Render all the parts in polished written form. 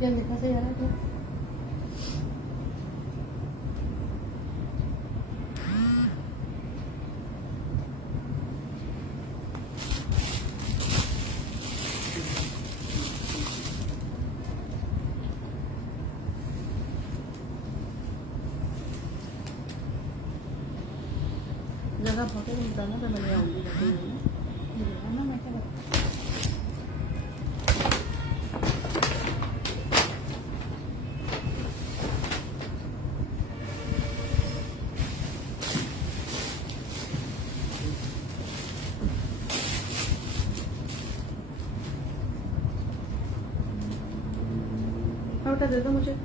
जब देखा सही आ रहा है जगह पकड़ बताना तो मैं ले आऊंगी ना मैं क्या दे दो मुझे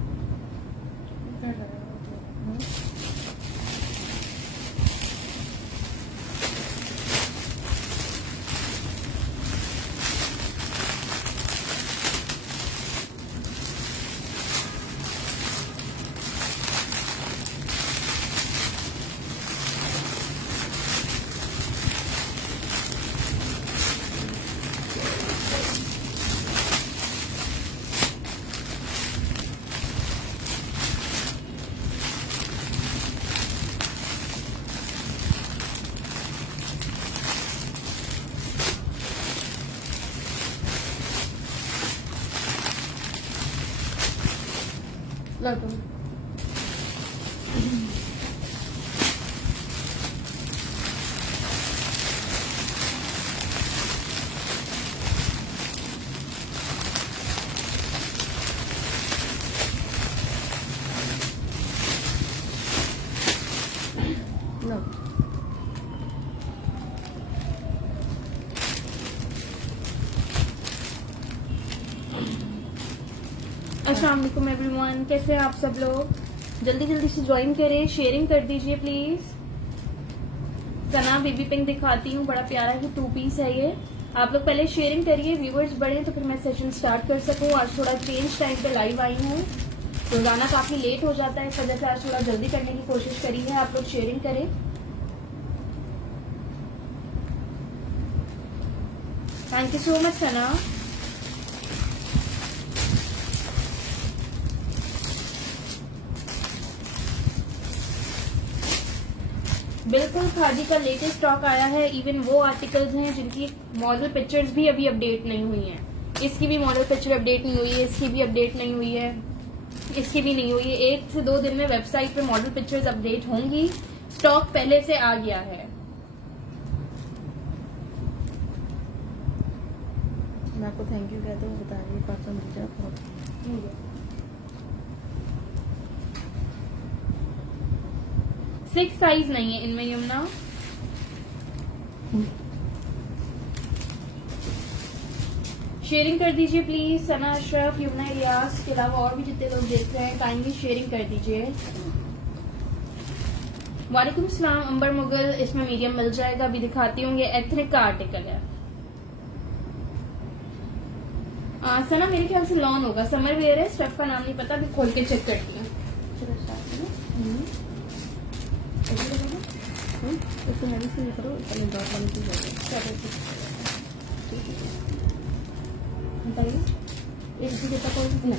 ला दो अस्सलाम वालेकुम एवरीवन, कैसे हैं आप सब लोग। जल्दी जल्दी से ज्वाइन करें, शेयरिंग कर दीजिए प्लीज। सना बेबी पिंक दिखाती हूँ, बड़ा प्यारा है, 2 पीस है ये। आप लोग पहले शेयरिंग करिए, व्यूवर्स बढ़े तो फिर मैं सेशन स्टार्ट कर सकूँ। आज थोड़ा चेंज टाइम पे लाइव आई हूँ, रोजाना काफी लेट हो जाता है, इस वजह से आज थोड़ा जल्दी करने की कोशिश करी है। आप लोग शेयरिंग करें। थैंक यू सो मच सना। बिल्कुल खादी का लेटेस्ट स्टॉक आया है। इवन वो आर्टिकल्स हैं जिनकी मॉडल पिक्चर्स भी अभी अपडेट नहीं हुई हैं। इसकी भी मॉडल पिक्चर अपडेट नहीं हुई है, इसकी भी अपडेट नहीं हुई है, इसकी भी नहीं हुई है। 1 से 2 दिन में वेबसाइट पे मॉडल पिक्चर्स अपडेट होंगी। स्टॉक पहले से आ गया है। मैं आपको थैंक यू कहते हुए बता रही पर्सन मुझे 6 साइज नहीं है इनमें यमुना। शेयरिंग कर दीजिए प्लीज। सना, अशरफ, यमुना, इलियास के अलावा और भी जितने लोग देख रहे हैं काइंडली शेयरिंग कर दीजिए। वालेकुम सलाम अंबर मुगल। इसमें मीडियम मिल जाएगा, अभी दिखाती हूँ। ये एथनिक का आर्टिकल है। सना मेरे ख्याल से लॉन होगा, समर वेयर है, स्टफ का नाम नहीं पता, अभी खोल के चेक करती हूँ। इसको मैंने से करो पहले डॉट वाली चीज बताइए एक चीज देता कोई नहीं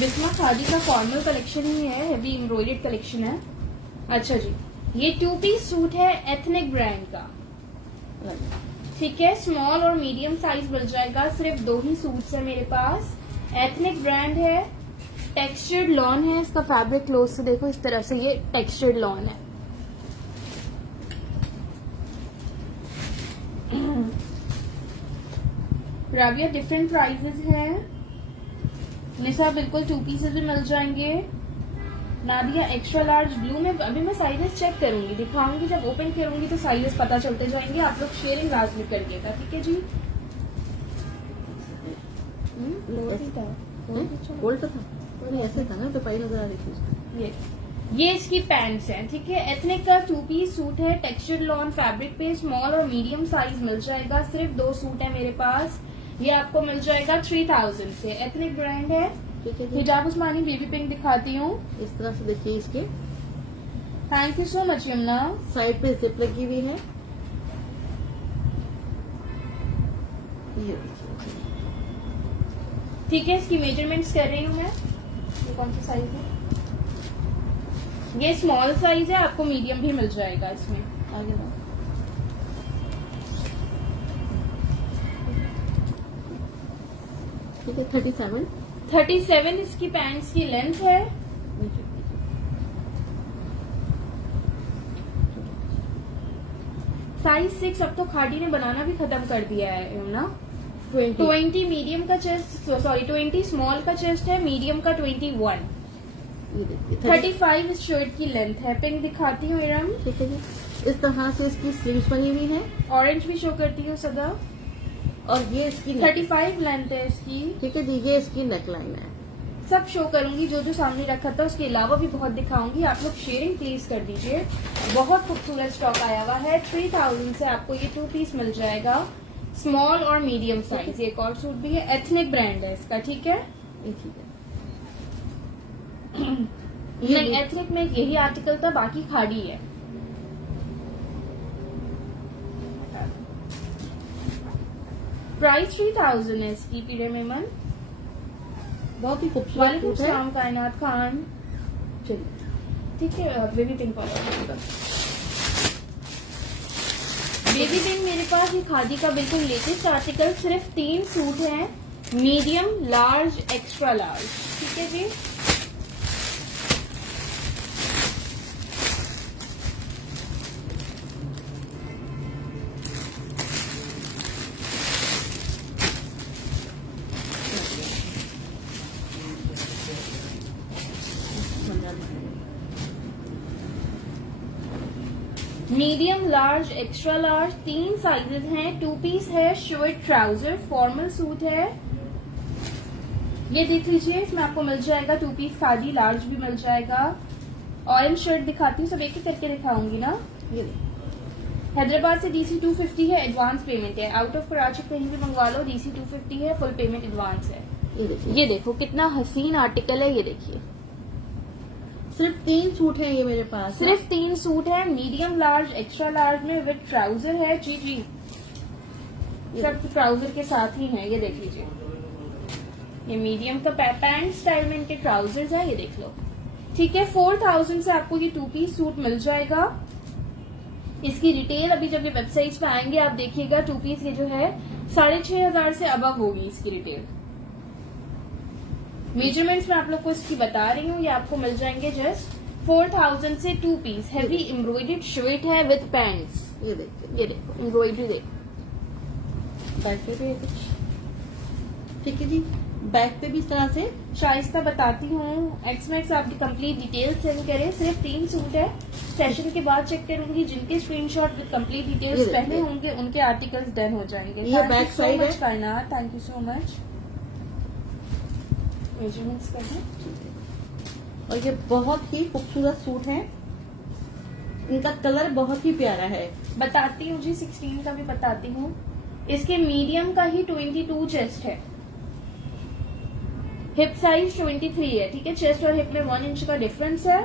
बिस्मा खादी का फॉर्मल कलेक्शन ही है, हेवी एम्ब्रॉयडर्ड कलेक्शन है। अच्छा जी, ये 2 पीस सूट है एथनिक ब्रांड का, ठीक है। स्मॉल और मीडियम साइज मिल जाएगा। सिर्फ 2 ही सूट्स है मेरे पास। एथनिक ब्रांड है, टेक्सचर्ड लॉन है। इसका फैब्रिक क्लोज से देखो, इस तरह से ये टेक्सचर्ड लॉन है। राबिया डिफरेंट प्राइसेस हैं। निशा बिल्कुल 2 पीसेस भी मिल जाएंगे। नादिया एक्स्ट्रा लार्ज ब्लू में। अभी मैं साइजेस चेक करूंगी, दिखाऊंगी, जब ओपन करूंगी तो साइजेस पता चलते जाएंगे। आप लोग शेयरिंग लाजमी करिएगा, ठीक है जी। गोल्ड था नहीं, ऐसे था ना, तो पाई नजर आ रही थी। ये इसकी पैंट्स हैं, ठीक है। एथनिक का 2 पीस सूट है, टेक्सचर्ड लॉन फैब्रिक पे। स्मॉल और मीडियम साइज मिल जाएगा। सिर्फ 2 सूट है मेरे पास। ये आपको मिल जाएगा 3000 से। एथनिक ब्रांड है। हिजाब उस्मानी बेबी पिंक दिखाती हूँ, इस तरह से देखिए इसके। Thank you so much Yamuna. Side पे जिप लगी हुई है, ये देखिए, ठीक है, इसकी मेजरमेंट्स कर रही हूँ मैं। ये कौन सा साइज है? ये स्मॉल साइज है, आपको मीडियम भी मिल जाएगा इसमें। आगे ना, ठीक है। 37 37 इसकी पैंट्स की लेंथ है। नीचे कीजिए। 6 अब तो खादी ने बनाना भी खत्म कर दिया है ना। 20 20 मीडियम का चेस्ट, सॉरी 20 स्मॉल का चेस्ट है, मीडियम का 21। ये देखिए 35 इस शर्ट की लेंथ है। पिंक दिखाती हूँ इरम, ठीक है जी। इस तरह से इसकी स्लीव्स बनी हुई है ऑरेंज भी शो करती हूँ सदा। और ये इसकी neck- 35 लेंथ है इसकी। ठीक है जी, ये इसकी नेकलाइन है। सब शो करूंगी, जो जो सामने रखा था उसके अलावा भी बहुत दिखाऊंगी। आप लोग शेयरिंग प्लीज कर दीजिए। बहुत खूबसूरत स्टॉक आया हुआ है। 3000 से आपको ये 2 पीस मिल जाएगा, स्मॉल और मीडियम साइज। एक और सूट भी है, एथनिक ब्रांड है इसका, ठीक है। ये ठीक है। नहीं, एथनिक में यही आर्टिकल था, बाकी खाड़ी है। प्राइस 3000 है इसकी। पीरे मेमन, बहुत ही खूबसूरत वालेकुम सूट है। सलाम कायनात खान, चलिए, ठीक है। बेबी पिंक वाला, बेबी पिंक मेरे पास ये खादी का बिल्कुल लेटेस्ट आर्टिकल। सिर्फ 3 सूट हैं, मीडियम, लार्ज, एक्स्ट्रा लार्ज, ठीक है जी। Medium, large, extra large, 3 sizes हैं। 2 पीस है, शर्ट, ट्राउजर, फॉर्मल सूट है। ये देख लीजिए, इसमें आपको मिल जाएगा 2 पीस खादी, लार्ज भी मिल जाएगा। ऑरेंज शर्ट दिखाती हूँ, सब एक एक करके दिखाऊंगी ना। ये देखिए। हैदराबाद से DC 250 है, एडवांस पेमेंट है। आउट ऑफ कराची कहीं भी मंगवा लो, DC 250 है, फुल पेमेंट एडवांस है। ये देखिए, ये देखो कितना हसीन आर्टिकल है, ये देखिए। सिर्फ 3 सूट हैं ये मेरे पास। सिर्फ 3 सूट है, मीडियम, लार्ज, एक्स्ट्रा लार्ज में विद ट्राउजर है। जी जी, सब ट्राउजर के साथ ही है। ये देख लीजिए, ये मीडियम का पैंट स्टाइल में इनके ट्राउजर्स है, ये देख लो, ठीक है। 4000 से आपको ये 2 पीस सूट मिल जाएगा। इसकी डिटेल अभी जब ये वेबसाइट पे आएंगे आप देखिएगा। 2 पीस ये जो है 6500 से अबव होगी इसकी डिटेल। मेजरमेंट्स में आप लोग को इसकी बता रही हूँ, ये आपको मिल जाएंगे जस्ट 4000 से 2 पीस। हैवी एम्ब्रॉयडर्ड शर्ट है विद पैंट्स। ये देखिए, ये देखो एम्ब्रॉयडरी देखो। बैक पे भी है कुछ, ठीक है जी। बैक पे भी इस तरह से शाइस्ता बताती हूँ, एक्समैक्स आपकी कंप्लीट डिटेल सेंड करें। सिर्फ 3 सूट है, सेशन के बाद चेक करूंगी। जिनके स्क्रीनशॉट विद कंप्लीट ये डिटेल्स देखिए। पहले होंगे उनके आर्टिकल्स डन हो जाएंगे। ये बैक साइड है। कायनात, thank you so much. Measurements कर दें। और ये बहुत ही खूबसूरत सूट है। इनका कलर बहुत ही प्यारा है। बताती हूँ जी, 16 का भी बताती हूँ। इसके मीडियम का ही 22 चेस्ट है, हिप साइज 23 है, ठीक है। चेस्ट और हिप में 1 इंच का डिफरेंस है।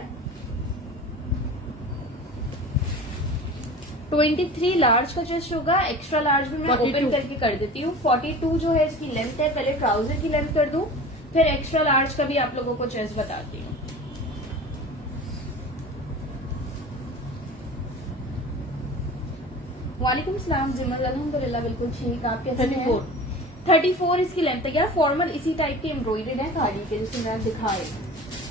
23 लार्ज का चेस्ट होगा, एक्स्ट्रा लार्ज भी मैं 42 ओपन करके कर देती हूँ। 42 जो है इसकी लेंथ है। पहले ट्राउजर की लेंथ कर दूं, फिर एक्स्ट्रा लार्ज का भी आप लोगों को चेस्ट बताती हूँ। वालेकुम सलाम जिमल, अल्हम्दुलिल्लाह बिल्कुल ठीक। आप कैसे हैं? 34 इसकी लेंथ है। यार फॉर्मल इसी टाइप के एम्ब्रॉयडर्ड है खाड़ी के, जैसे मैं दिखा रही हूँ।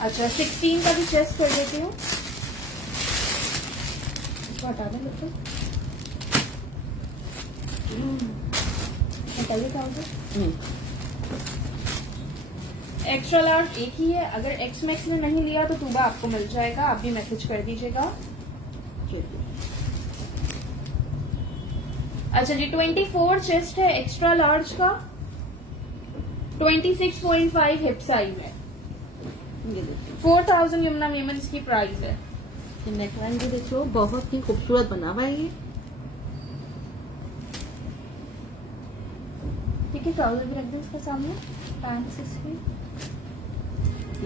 अच्छा 16 का भी चेस्ट कर देती हूँ। इसको हटा दें बच्चों, बताइए क्या होगा। एक्स्ट्रा लार्ज एक ही है। अगर एक्स मैक्स में नहीं लिया तो टूबा आपको मिल जाएगा, आप भी मैसेज कर दीजिएगा। अच्छा जी 24 चेस्ट है एक्स्ट्रा लार्ज का, 26.5 हिप साइज है। ये देखिए, 4000 यमुना मेमन इसकी प्राइस है। नेकलाइन भी देखो, बहुत ही खूबसूरत बना हुआ है ये। ठीक है, ट्राउजर भी रख दें इसके सामने। पैंट्स इसकी,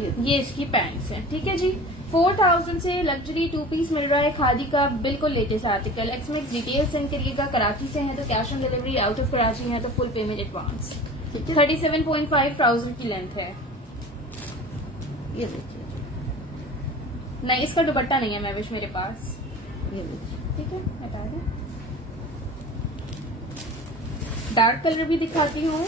ये ये इसकी पैंट्स हैं, ठीक है जी। 4000 से लग्जरी 2 पीस मिल रहा है खादी का, बिल्कुल लेटेस्ट आर्टिकल। एक्समेक्स डिटेल सेंड करिएगा। कराची से हैं तो cash on delivery, out of Karachi है तो फुल पेमेंट एडवांस। ठीक है, 37.5 ट्राउजर की लेंथ है। ये देखिए, नहीं, इसका दुपट्टा नहीं है महविश मेरे पास। ये देखिए, ठीक है, हटा दें। डार्क कलर भी दिखाती हूँ।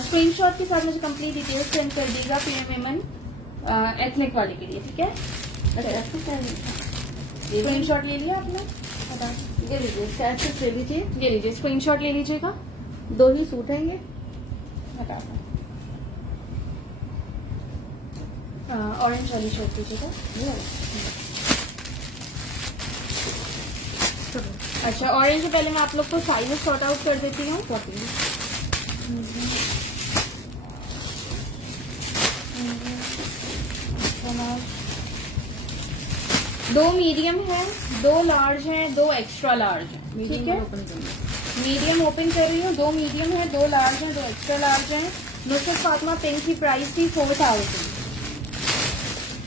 स्क्रीनशॉट के साथ मुझे कंप्लीट डिटेल्स सेंड कर दीजिएगा पीएमएमएन एथनिक वाले के लिए, ठीक है। अच्छा ऐसे चाहिए, स्क्रीनशॉट ले लिया आपने? हटा। ये लीजिए, कैसे ले लीजिए, ये लीजिए, स्क्रीनशॉट ले लीजिएगा। 2 ही सूट हैं ये। हटा दो। ऑरेंज वाली शर्ट लीजिएगा। ये वाला। अच्छा, ऑरेंज से पहले मैं आप लोग को साइज सॉर्ट आउट कर देती हूँ। दो मीडियम है, 2 लार्ज है, 2 एक्स्ट्रा लार्ज है, ठीक है। मीडियम ओपन कर रही हूँ, 2 मीडियम है, 2 लार्ज है, 2 एक्स्ट्रा लार्ज है। नुसरत फातिमा पिंक की प्राइस थी 4000।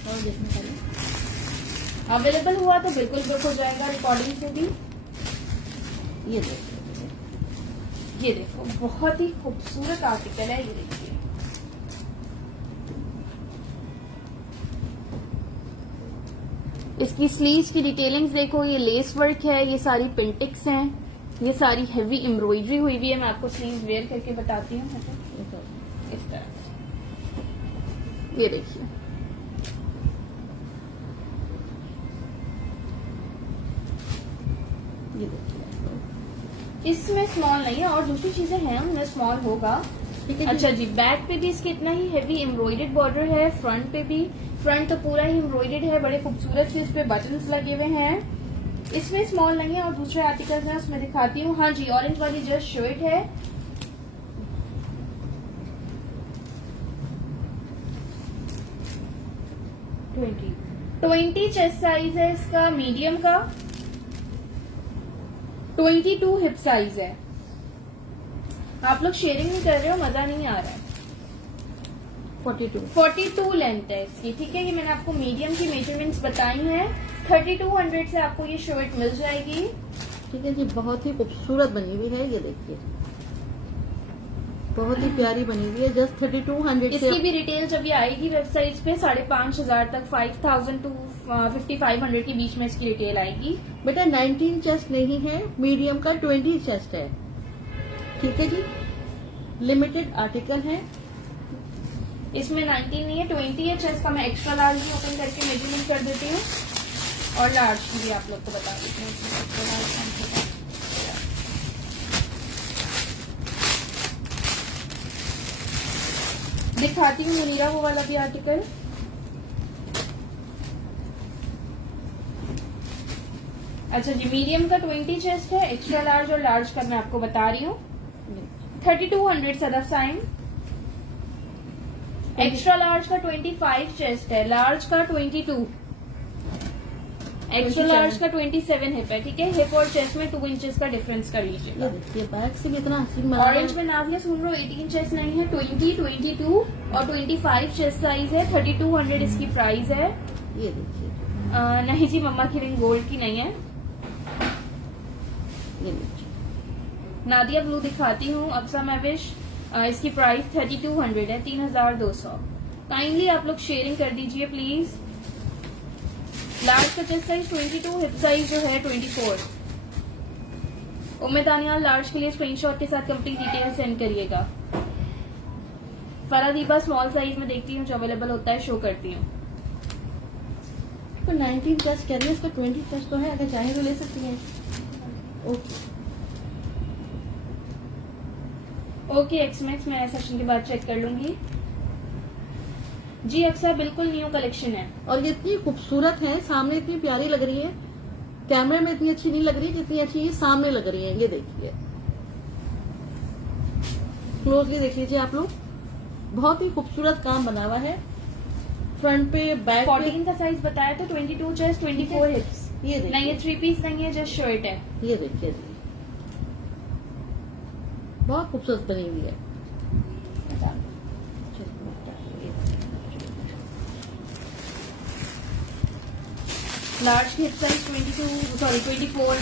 और देखने का अवेलेबल हुआ तो बिल्कुल बुक हो जाएगा रिकॉर्डिंग से भी। ये देखिए, ये देखो, बहुत ही खूबसूरत आर्टिकल है, ये देखिए। इसकी स्लीव्स की डिटेलिंग्स देखो, ये लेस वर्क है, ये सारी पिंटिक्स हैं, ये सारी हेवी एम्ब्रॉयडरी हुई हुई है। मैं आपको स्लीव्स वेयर करके बताती हूँ। इस तरह से ये देखिए, ये देखिए, इसमें स्मॉल नहीं है और दूसरी चीजें हैं उनमें स्मॉल होगा। ठीक है। अच्छा जी, बैक पे भी इसके इतना ही हेवी एम्ब्रॉयडर्ड बॉर्डर है, फ्रंट पे भी, फ्रंट तो पूरा ही एम्ब्रॉयडर्ड है, बड़े खूबसूरत से इस पे बटन्स लगे हुए हैं। इसमें स्मॉल नहीं है और दूसरे आर्टिकल्स हैं उसमें दिखाती हूँ। हाँ जी, ऑरेंज वाली जस्ट शर्ट है। ट्वेंटी चेस्ट साइज है इसका, मीडियम का। 22 हिप साइज है। आप लोग शेयरिंग नहीं कर रहे हो, मजा नहीं आ रहा है। 42 लेंथ है इसकी, ठीक है। ये मैंने आपको मीडियम की मेजरमेंट्स बताई हैं। 3200 से आपको ये शर्ट मिल जाएगी। ठीक है जी, बहुत ही खूबसूरत बनी हुई है, ये देखिए, बहुत ही प्यारी बनी हुई है। जस्ट 3200 इसकी भी डिटेल जब ये आएगी वेबसाइट पे 5500 तक, 5000 to 5500 के बीच में इसकी डिटेल आएगी। बेटा 19 चेस्ट नहीं है, मीडियम का 20 चेस्ट है, ठीक है जी। लिमिटेड आर्टिकल है, इसमें 19 नहीं है, 20 है चेस्ट का। मैं एक्स्ट्रा लार्ज भी ओपन करके मेजरमेंट कर देती हूँ और लार्ज की भी आप लोग को बता देती हूँ। दिखाती हूँ मुनीरा वो वाला भी आर्टिकल। अच्छा जी, मीडियम का 20 चेस्ट है, एक्स्ट्रा लार्ज और लार्ज का मैं आपको बता रही हूँ 3200 सदफ साइन। एक्स्ट्रा लार्ज का 25 चेस्ट है, लार्ज का 22, एक्स्ट्रा लार्ज का 27 हिप है, ठीक है। हिप और चेस्ट में 2 इंचेस का डिफरेंस कर लीजिएगा। ये देखिए, बैक से भी इतना हसीन बना है। ऑरेंज में नाजिया सुन रहे हो, 18 चेस्ट नहीं है, 20, 22 और 25 चेस्ट साइज है। 3200 इसकी प्राइस है। ये देखिए, नहीं जी, मम्मा की रिंग गोल्ड की नहीं है। ये देखिए, नादिया ब्लू दिखाती हूँ। अक्सा महविश, इसकी प्राइस 3200 है, 3200। काइंडली आप लोग शेयरिंग कर दीजिए प्लीज। लार्ज का चेस्ट साइज 22, हिप साइज जो है 24। उम्मीदानिया लार्ज के लिए स्क्रीनशॉट के साथ कंप्लीट डिटेल सेंड करिएगा। फरादीबा स्मॉल साइज में देखती हूँ जो अवेलेबल होता है शो करती हूँ। तो 19 प्लस कह रही है, इसका 20 प्लस तो है, अगर चाहे तो ले सकती हैं। ओके एक्समैक्स, मैं सेशन के बाद चेक कर लूंगी। जी अक्सर बिल्कुल न्यू कलेक्शन है और ये इतनी खूबसूरत है, सामने इतनी प्यारी लग रही है, कैमरे में इतनी अच्छी नहीं लग रही जितनी अच्छी ये सामने लग रही है। ये देखिए, क्लोजली देख लीजिए आप लोग, बहुत ही खूबसूरत काम बना हुआ है। फ्रंट पे, बैक 14 का साइज बताया तो 22 चेस्ट, 24 हिप्स। ये नहीं, ये 3 पीस नहीं है, जस्ट शर्ट है। ये देखिए, बहुत खूबसूरत बनी हुई है। लार्ज की हिप साइज 22 सॉरी 24।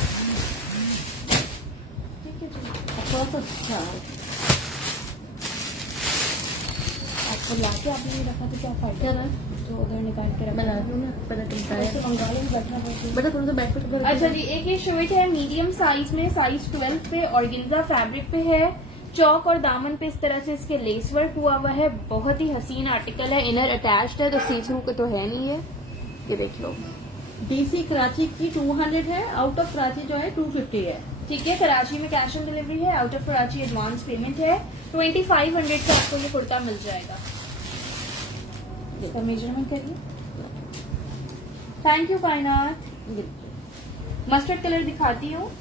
ठीक है जी, थोड़ा सा हाँ आपको लाके आपने नहीं रखा तो क्या फायदा? क्या रहा जो उधर निकाल के मैं ला रखा दूँ ना, पता तुम ऐसे बंगाली में बैठा हुआ। बेटा थोड़ा सा बैक पे थोड़ा अच्छा जी, एक ये शर्ट है मीडियम साइज में, साइज 12 पे, ऑर्गेन्जा फैब्रिक पे है। चौक और दामन पे इस तरह से इसके लेस वर्क हुआ हुआ है। बहुत ही हसीन आर्टिकल है, इनर अटैच्ड है, तो सी थ्रू का तो है नहीं है। ये देख लो। डीसी कराची की 200 है, आउट ऑफ कराची जो है 250 है। ठीक है, कराची में कैश ऑन डिलीवरी है, out of Karachi advance payment है। 2500 से आपको ये कुर्ता मिल जाएगा। इसका मेजरमेंट करिए। थैंक यू कायनात। मस्टर्ड कलर दिखाती हूँ।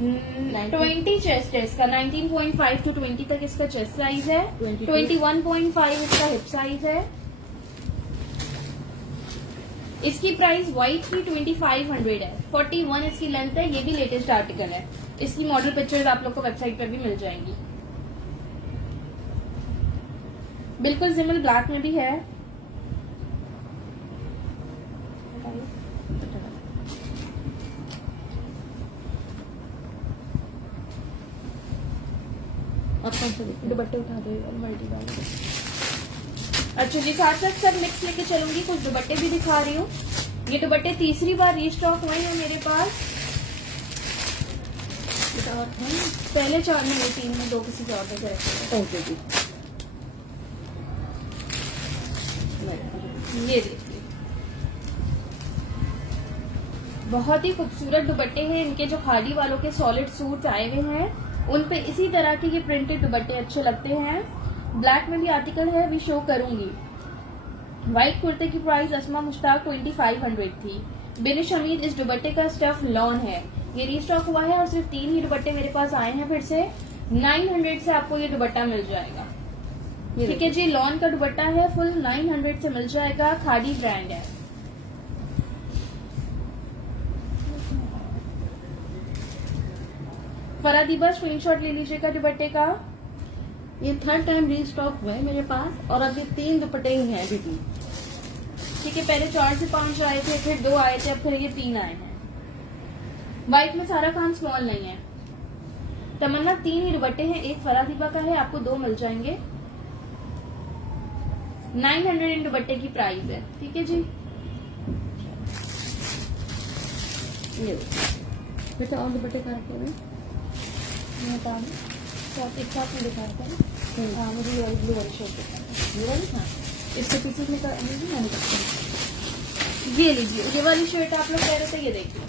20 चेस्ट है इसका, 19.5 to 20 तक इसका चेस्ट साइज है। 21.5 इसका हिप साइज है। इसकी प्राइस व्हाइट की 2500 है। 41 इसकी लेंथ है। ये भी लेटेस्ट आर्टिकल है। इसकी मॉडल पिक्चर्स आप लोग को वेबसाइट पर भी मिल जाएंगी। बिल्कुल जिमल ब्लैक में भी है। अब कौन सा देखिए? दुपट्टे उठा दो मल्टी वाले। अच्छा जी, साथ साथ सब मिक्स लेके चलूंगी। कुछ दुपट्टे भी दिखा रही हूँ। ये दुपट्टे तीसरी बार रीस्टॉक हुए हैं मेरे पास। पहले 4 में 3 में 2 किसी के ऑर्डर करते ओके जी। हैं। ये देखिए, बहुत ही खूबसूरत दुपट्टे हैं। इनके जो खादी वालों के सॉलिड सूट आए हुए हैं, उन पे इसी तरह के ये प्रिंटेड दुपट्टे अच्छे लगते हैं। ब्लैक में भी आर्टिकल है, अभी शो करूंगी। व्हाइट कुर्ते की प्राइस असमा मुश्ताक 2500 थी। बिनिश हमीद इस दुपट्टे का स्टफ लॉन है। ये रीस्टॉक हुआ है और सिर्फ 3 ही दुपट्टे मेरे पास आए हैं फिर से। 900 से आपको ये दुपट्टा मिल जाएगा। ठीक है जी, लॉन का दुपट्टा है, फुल 900 से मिल जाएगा। खादी ब्रांड है। फरादीबा स्क्रीनशॉट ले लीजिएगा दुपट्टे का। ये 3rd टाइम रीस्टॉक हुआ है मेरे पास और अभी 3 दुपट्टे ही हैं दीदी। ठीक है, पहले 4 से 5 आए थे, फिर 2 आए थे, अब फिर ये 3 आए हैं। व्हाइट में सारा खान स्मॉल नहीं है। तमन्ना 3 ही दुपट्टे हैं, एक फरादीबा का है, आपको 2 मिल जाएंगे। 900 इन दुपट्टे की प्राइस है। ठीक है जी। ये बेटा और दुपट्टे का रखे हुए मैं बता दूं, तो आप एक साथ में दिखाते हैं। हाँ, मुझे ये वाली ब्लू वाली शर्ट दिखाते ये वाली हाँ इसके पीछे में मैंने करता हूँ। ये लीजिए, ये वाली शर्ट आप लोग कह रहे थे, ये देखिए।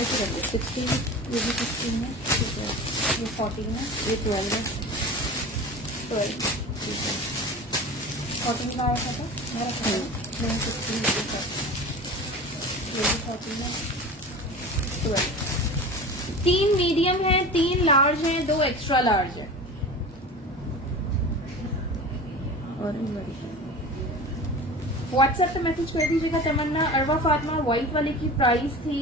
ऐसे कर लो 16 ये भी 16 है। ठीक है, ये 14 है। ये 12 है 12 ठीक है 14 का आया था मेरा खाना। मैंने 16 ये भी 14 है। 12 3 मीडियम है, 3 लार्ज है, 2 एक्स्ट्रा लार्ज है। ऑरेंज वाली व्हाट्सएप पे मैसेज कर दीजिएगा तमन्ना। अरवा फातिमा व्हाइट वाले की प्राइस थी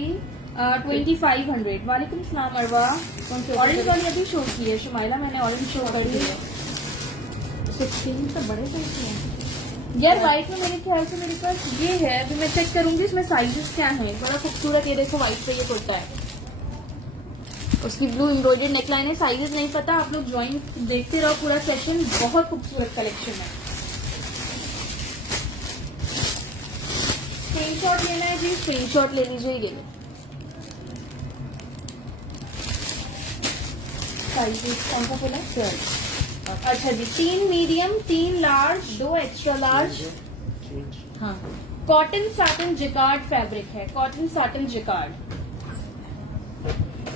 2500। वालेकुम सलाम अरवा। कौन सी ऑरेंज वाली अभी शो की है शुमाइला, मैंने ऑरेंज शो कर दी है। 16 तो बड़े साइज के हैं। यार व्हाइट में मेरे ख्याल से मेरे पास ये है, अभी मैं चेक करूंगी इसमें साइजेस क्या हैं। बड़ा खूबसूरत, ये देखो व्हाइट पे ये कुर्ता है, उसकी ब्लू एम्ब्रॉयडर्ड नेकलाइन है। साइजेस नहीं पता, आप लोग ज्वाइन देखते रहो पूरा सेशन, बहुत खूबसूरत कलेक्शन है। स्क्रीनशॉट लेना है जी, स्क्रीनशॉट ले लीजिए। ये साइजेस कौन सा बोला? 12 अच्छा जी, 3 मीडियम, 3 लार्ज, 2 एक्स्ट्रा लार्ज। हाँ कॉटन साटन जिकार्ड फैब्रिक है, cotton satin jacquard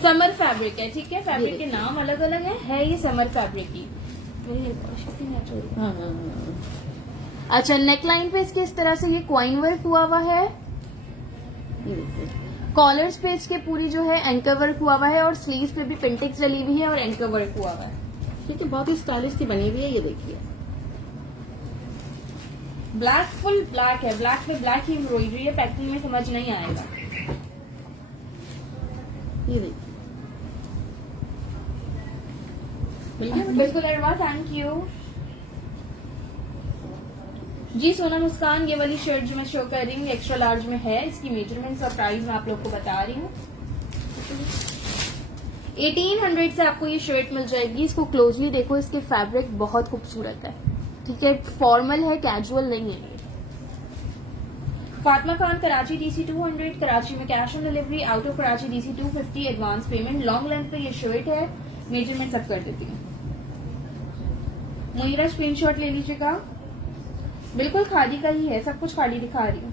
summer fabric है। ठीक है, फैब्रिक के नाम अलग अलग है ये समर फैब्रिक की। हाँ हाँ हाँ अच्छा, नेकलाइन पे इसके इस तरह से ये क्वाइन वर्क हुआ हुआ है। ये देखिए कॉलर्स पे इसके पूरी जो है एंकर वर्क हुआ हुआ है, और स्लीव्स पे भी पेंटिक्स डली हुई है और एंकर वर्क हुआ हुआ है। ठीक है, बहुत ही स्टाइलिश की बनी हुई है। ये देखिए ब्लैक, फुल ब्लैक है, ब्लैक में ब्लैक ही एम्ब्रॉयडरी है, पैकिंग में समझ नहीं आएगा। ये देखिए मिल गया बेटा? बिल्कुल अरवा, थैंक यू। जी सोना मुस्कान, ये वाली शर्ट जो मैं शो कर रही हूँ एक्स्ट्रा लार्ज में है। इसकी मेजरमेंट्स और प्राइस मैं आप लोग को बता रही हूँ। 1800 से आपको ये शर्ट मिल जाएगी। इसको क्लोजली देखो, इसके फैब्रिक बहुत खूबसूरत है, ठीक है, फॉर्मल है, कैजुअल नहीं है। फातिमा खान, कराची DC 200, कराची में cash on delivery, out of Karachi DC 250 advance payment. Long length पे ये शर्ट है, मेजरमेंट सब कर देती हूँ। मुनीरा स्क्रीनशॉट ले लीजिएगा, बिल्कुल खादी का ही है, सब कुछ खादी दिखा रही हूँ।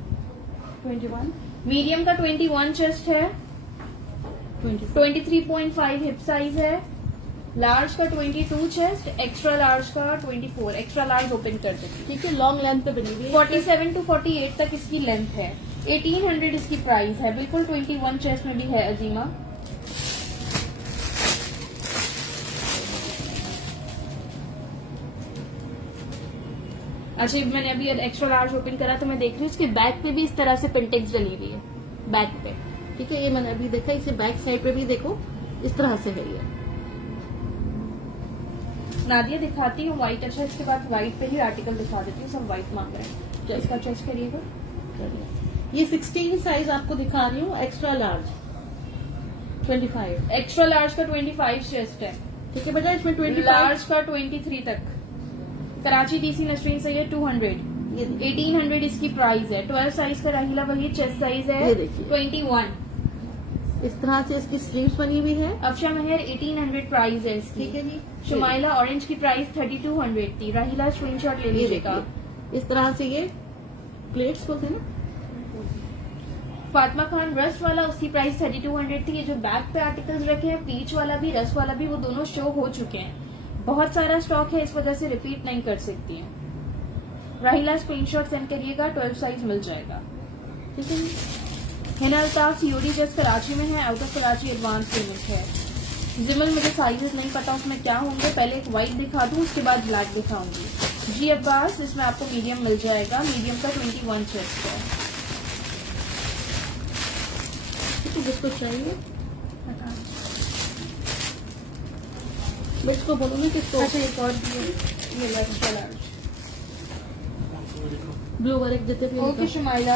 21 मीडियम का 21 चेस्ट है, 23.5 हिप साइज है, लार्ज का 22 चेस्ट, एक्स्ट्रा लार्ज का 24। एक्स्ट्रा लार्ज ओपन कर देती, ठीक है, लॉन्ग लेंथ पे बनी हुई है। 47 to 48 तक इसकी लेंथ है। 1800 इसकी प्राइस है, बिल्कुल 21 चेस्ट में भी है अजीमा। अच्छा, मैंने अभी एक्स्ट्रा लार्ज ओपन करा तो मैं देख रही हूँ इसके बैक पे भी इस तरह से पिंटेक्स डली हुई है, बैक पे, ठीक है, ये मैंने अभी देखा, इसे बैक साइड पे भी देखो, इस तरह से है ये। नादिया दिखाती हूँ व्हाइट। अच्छा, इसके बाद व्हाइट पे ही आर्टिकल दिखा देती हूँ, सब व्हाइट मांग रहे हैं। इसका चेस्ट करिएगा, ये 16 साइज आपको दिखा रही हूँ, एक्स्ट्रा लार्ज 25। एक्स्ट्रा लार्ज का 25 चेस्ट है, ठीक है बेटा, इसमें 25 लार्ज का 23 तक। कराची DC नसरीन से ये 200, ये देखिए। 1800 इसकी प्राइस है। 12 साइज का राहिला वही चेस्ट साइज है, ये देखिए। 21। इस तरह से इसकी स्लीव्स बनी हुई है, अफशा मेहर 1800 प्राइस है इसकी। ठीक है जी। शुमाइला ऑरेंज की प्राइस 3200 थी। राहिला स्क्रीनशॉट ले ये लीजिएगा। देखिए, इस तरह से ये प्लेट्स बोलते हैं ना। फातिमा खान, रस्ट वाला उसकी प्राइस 3200 थी। ये जो बैक पे आर्टिकल्स रखे हैं, पीच वाला भी रस्ट वाला भी, वो दोनों शो हो चुके हैं। बहुत सारा स्टॉक है, इस वजह से रिपीट नहीं कर सकती है। राहिला स्क्रीनशॉट सेंड करिएगा, 12 साइज मिल जाएगा, ठीक है जी। हिना अल्ताफ सीओडी जस्ट कराची में है, out of Karachi advance payment है। जिमल, मुझे साइजेस नहीं पता उसमें क्या होंगे, पहले एक व्हाइट दिखा दूं, उसके बाद ब्लैक दिखाऊंगी। जी अब्बास, इसमें आपको मीडियम मिल जाएगा, मीडियम का 21 चेस्ट है। ठीक है, जिसको चाहिए इसको बोलो ना, किसको। अच्छा, एक और ये लार्ज ब्लू वाले देते थे। ओके शुमाइला,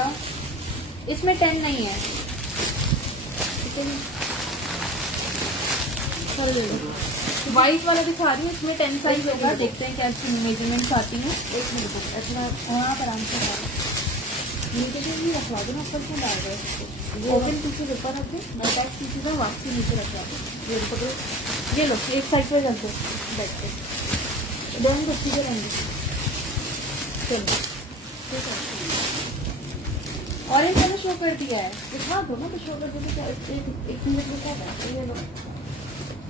इसमें 10 नहीं है। ठीक है जी, सारे ले लो। व्हाइट वाला दिखा रही हूँ, इसमें 10 साइज होगा। देखते हैं क्या इसकी मेजरमेंट्स आती हैं। एक मिनट अपना हाँ, पर आराम से नीचे से भी रखवा दो ना, ऊपर से डाल दो। ओपन पीछे ऊपर रखे, अटैच पीछे से वापसी नीचे रखवा दो। ये पकड़ो, ये लो एक साइड पे रख दो, बैठ के दोनों को सीधे रहेंगे। चलो। ऑरेंज वाला शो कर दिया है। दिखा दो ना, तो शो कर दो। क्या एक मिनट में क्या बात है, ये लो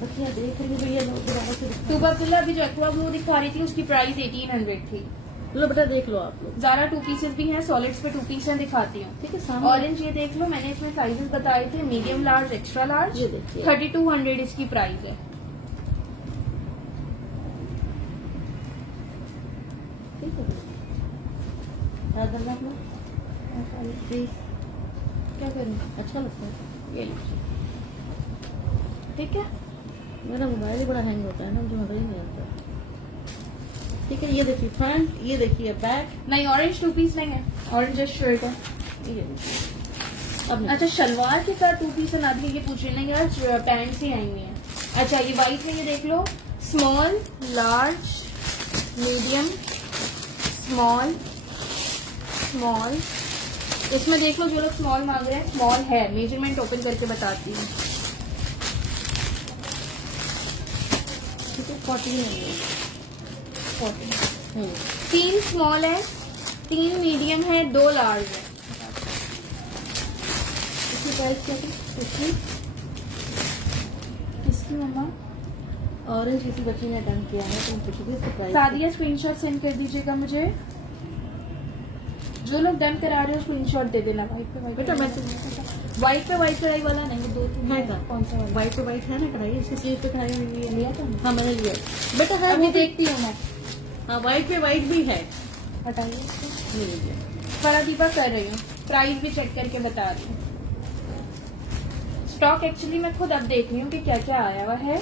अच्छा देख रही हो भैया, लो दोबारा से दिखा। टूबा अब्दुल्ला अभी जो एक्वा ब्लू दिखा रही थी, उसकी प्राइस 1800 थी। लो बेटा, देख लो आप लोग। ज़ारा 2 पीसेस भी हैं, सॉलिड्स पे 2 पीस हैं, दिखाती हूँ। ठीक है, सामने ऑरेंज ये देख लो, मैंने इसमें साइजेस बताए थे, मीडियम लार्ज, एक्स्ट्रा लार्ज। ये देखिए। 3200 इसकी प्राइस है। ठीक है, करना अपना प्लीज। क्या करूँ? अच्छा लगता है, ये लीजिए, ठीक है। मेरा मोबाइल ही बड़ा हैंग होता है ना, मुझे मजा ही नहीं आता। ठीक है, ये देखिए फ्रंट, ये देखिए बैक। नहीं, ऑरेंज 2 पीस नहीं है, ऑरेंज जस्ट शर्ट है। ये देखिए। अब अच्छा, शलवार के साथ 2 पीस बना दिए, ये पूछ रहे नहीं यार, पैंट्स ही आएंगे हैं। अच्छा, ये वाइट में ये देख लो, small, large, medium, small, small. इसमें देख लो, जो लोग स्मॉल मांग रहे हैं, स्मॉल है। मेजरमेंट ओपन करके बताती हूँ। ठीक है, 14 है। 3 स्मॉल है, 3 मीडियम है, 2 लार्ज है। इसकी प्राइस क्या थी? किसकी मम्मा? ऑरेंज किसी बच्ची ने डन किया है, तुम पूछोगी इसकी प्राइस। सादिया स्क्रीनशॉट सेंड कर दीजिएगा मुझे। जो लोग डन करा रहे हो स्क्रीनशॉट दे देना। व्हाइट पे व्हाइट, बेटा व्हाइट पे व्हाइट कढ़ाई वाला नहीं, 2-3 है का? कौन सा वाला? व्हाइट पे व्हाइट है ना कढ़ाई, इसकी स्लीव पे कढ़ाई हुई है। लिया था ना? हाँ मैंने लिया बेटा, है अभी वो भी। देखती हूँ मैं। हाँ, व्हाइट पे व्हाइट भी है। हटाइए इसको। ले लीजिए। फरादीपा कर रही हूँ, प्राइस भी चेक करके बता रही हूँ। स्टॉक एक्चुअली मैं खुद अब देख रही हूँ कि क्या क्या आया हुआ है।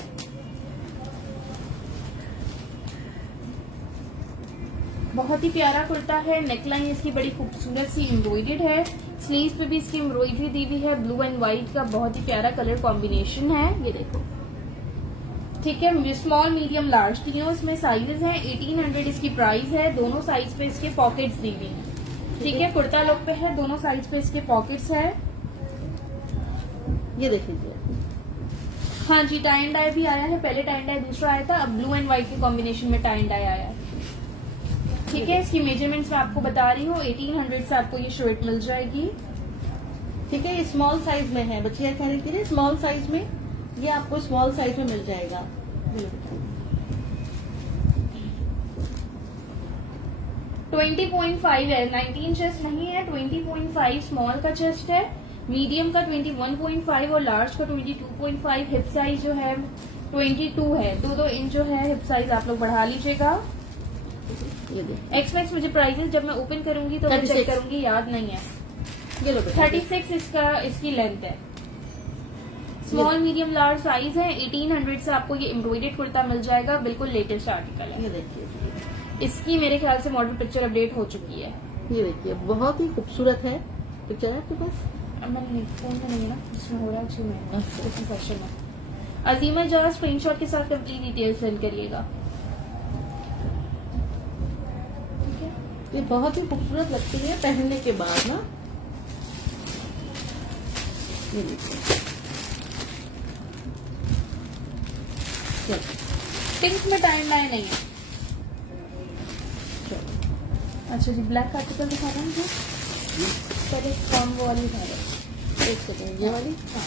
बहुत ही प्यारा कुर्ता है। नेकलाइन इसकी बड़ी खूबसूरत सी एम्ब्रॉयडेड है। स्लीव्स पे भी इसकी एम्ब्रॉयडरी दी हुई है। ब्लू एंड व्हाइट का बहुत ही प्यारा कलर कॉम्बिनेशन है, ये देखो। ठीक है, स्मॉल मीडियम लार्ज तीनों इसमें साइजेस हैं। 1800 इसकी प्राइस है। दोनों साइज पे इसके पॉकेट्स दी हुई हैं। ठीक है, कुर्ता लुक पे है, दोनों साइज पे इसके पॉकेट्स है। ये देख लीजिए। हाँ जी, टाई एंड डाई भी आया है। पहले टाई एंड डाई दूसरा आया था, अब ब्लू एंड व्हाइट के कॉम्बिनेशन में टाई एंड डाई आया है। ठीक है, इसकी मेजरमेंट्स मैं आपको बता रही हूँ। 1800 से आपको ये शर्ट मिल जाएगी। ठीक है, ये स्मॉल साइज में है। बच्चियां कह रही थी स्मॉल साइज में, ये आपको स्मॉल साइज में मिल जाएगा। 20.5 है, 19 चेस्ट नहीं है। 20.5 स्मॉल का चेस्ट है, मीडियम का 21.5 और लार्ज का 22.5। हिप साइज जो है 22 है। 2-2 इंच जो है हिप साइज आप लोग बढ़ा लीजिएगा। ये देख, एक्समैक्स मुझे प्राइजेस जब मैं ओपन करूंगी तो मैं 36 चेक करूंगी, याद नहीं है। ये लो बेटा। 36 इसकी लेंथ है। स्मॉल मीडियम लार्ज साइज है। 1800 से आपको ये एम्ब्रॉयडेड कुर्ता मिल जाएगा। बिल्कुल लेटेस्ट आर्टिकल है। ये देखिए, इसकी मेरे ख्याल से मॉडल पिक्चर अपडेट हो चुकी है। ये देखिए, बहुत ही खूबसूरत है। पिक्चर है आपके पास? अब मैंने फोन में नहीं है ना, जिसमें हो रहा है उसमें है, अच्छा। उसी सेक्शन में। अजीमा जरा स्क्रीनशॉट के साथ कंप्लीट डिटेल सेंड करिएगा। ठीक है, ये बहुत ही खूबसूरत लगती है पहनने के बाद ना। ये देखिए, चलो, पिंक में टाइम लाइन नहीं है। चलो, अच्छा जी, ब्लैक आर्टिकल दिखा रहा हूँ मुझे। पहले कॉम्बो वाली दिखा रहा हूँ। एक सेकेंड, ये वाली। हाँ।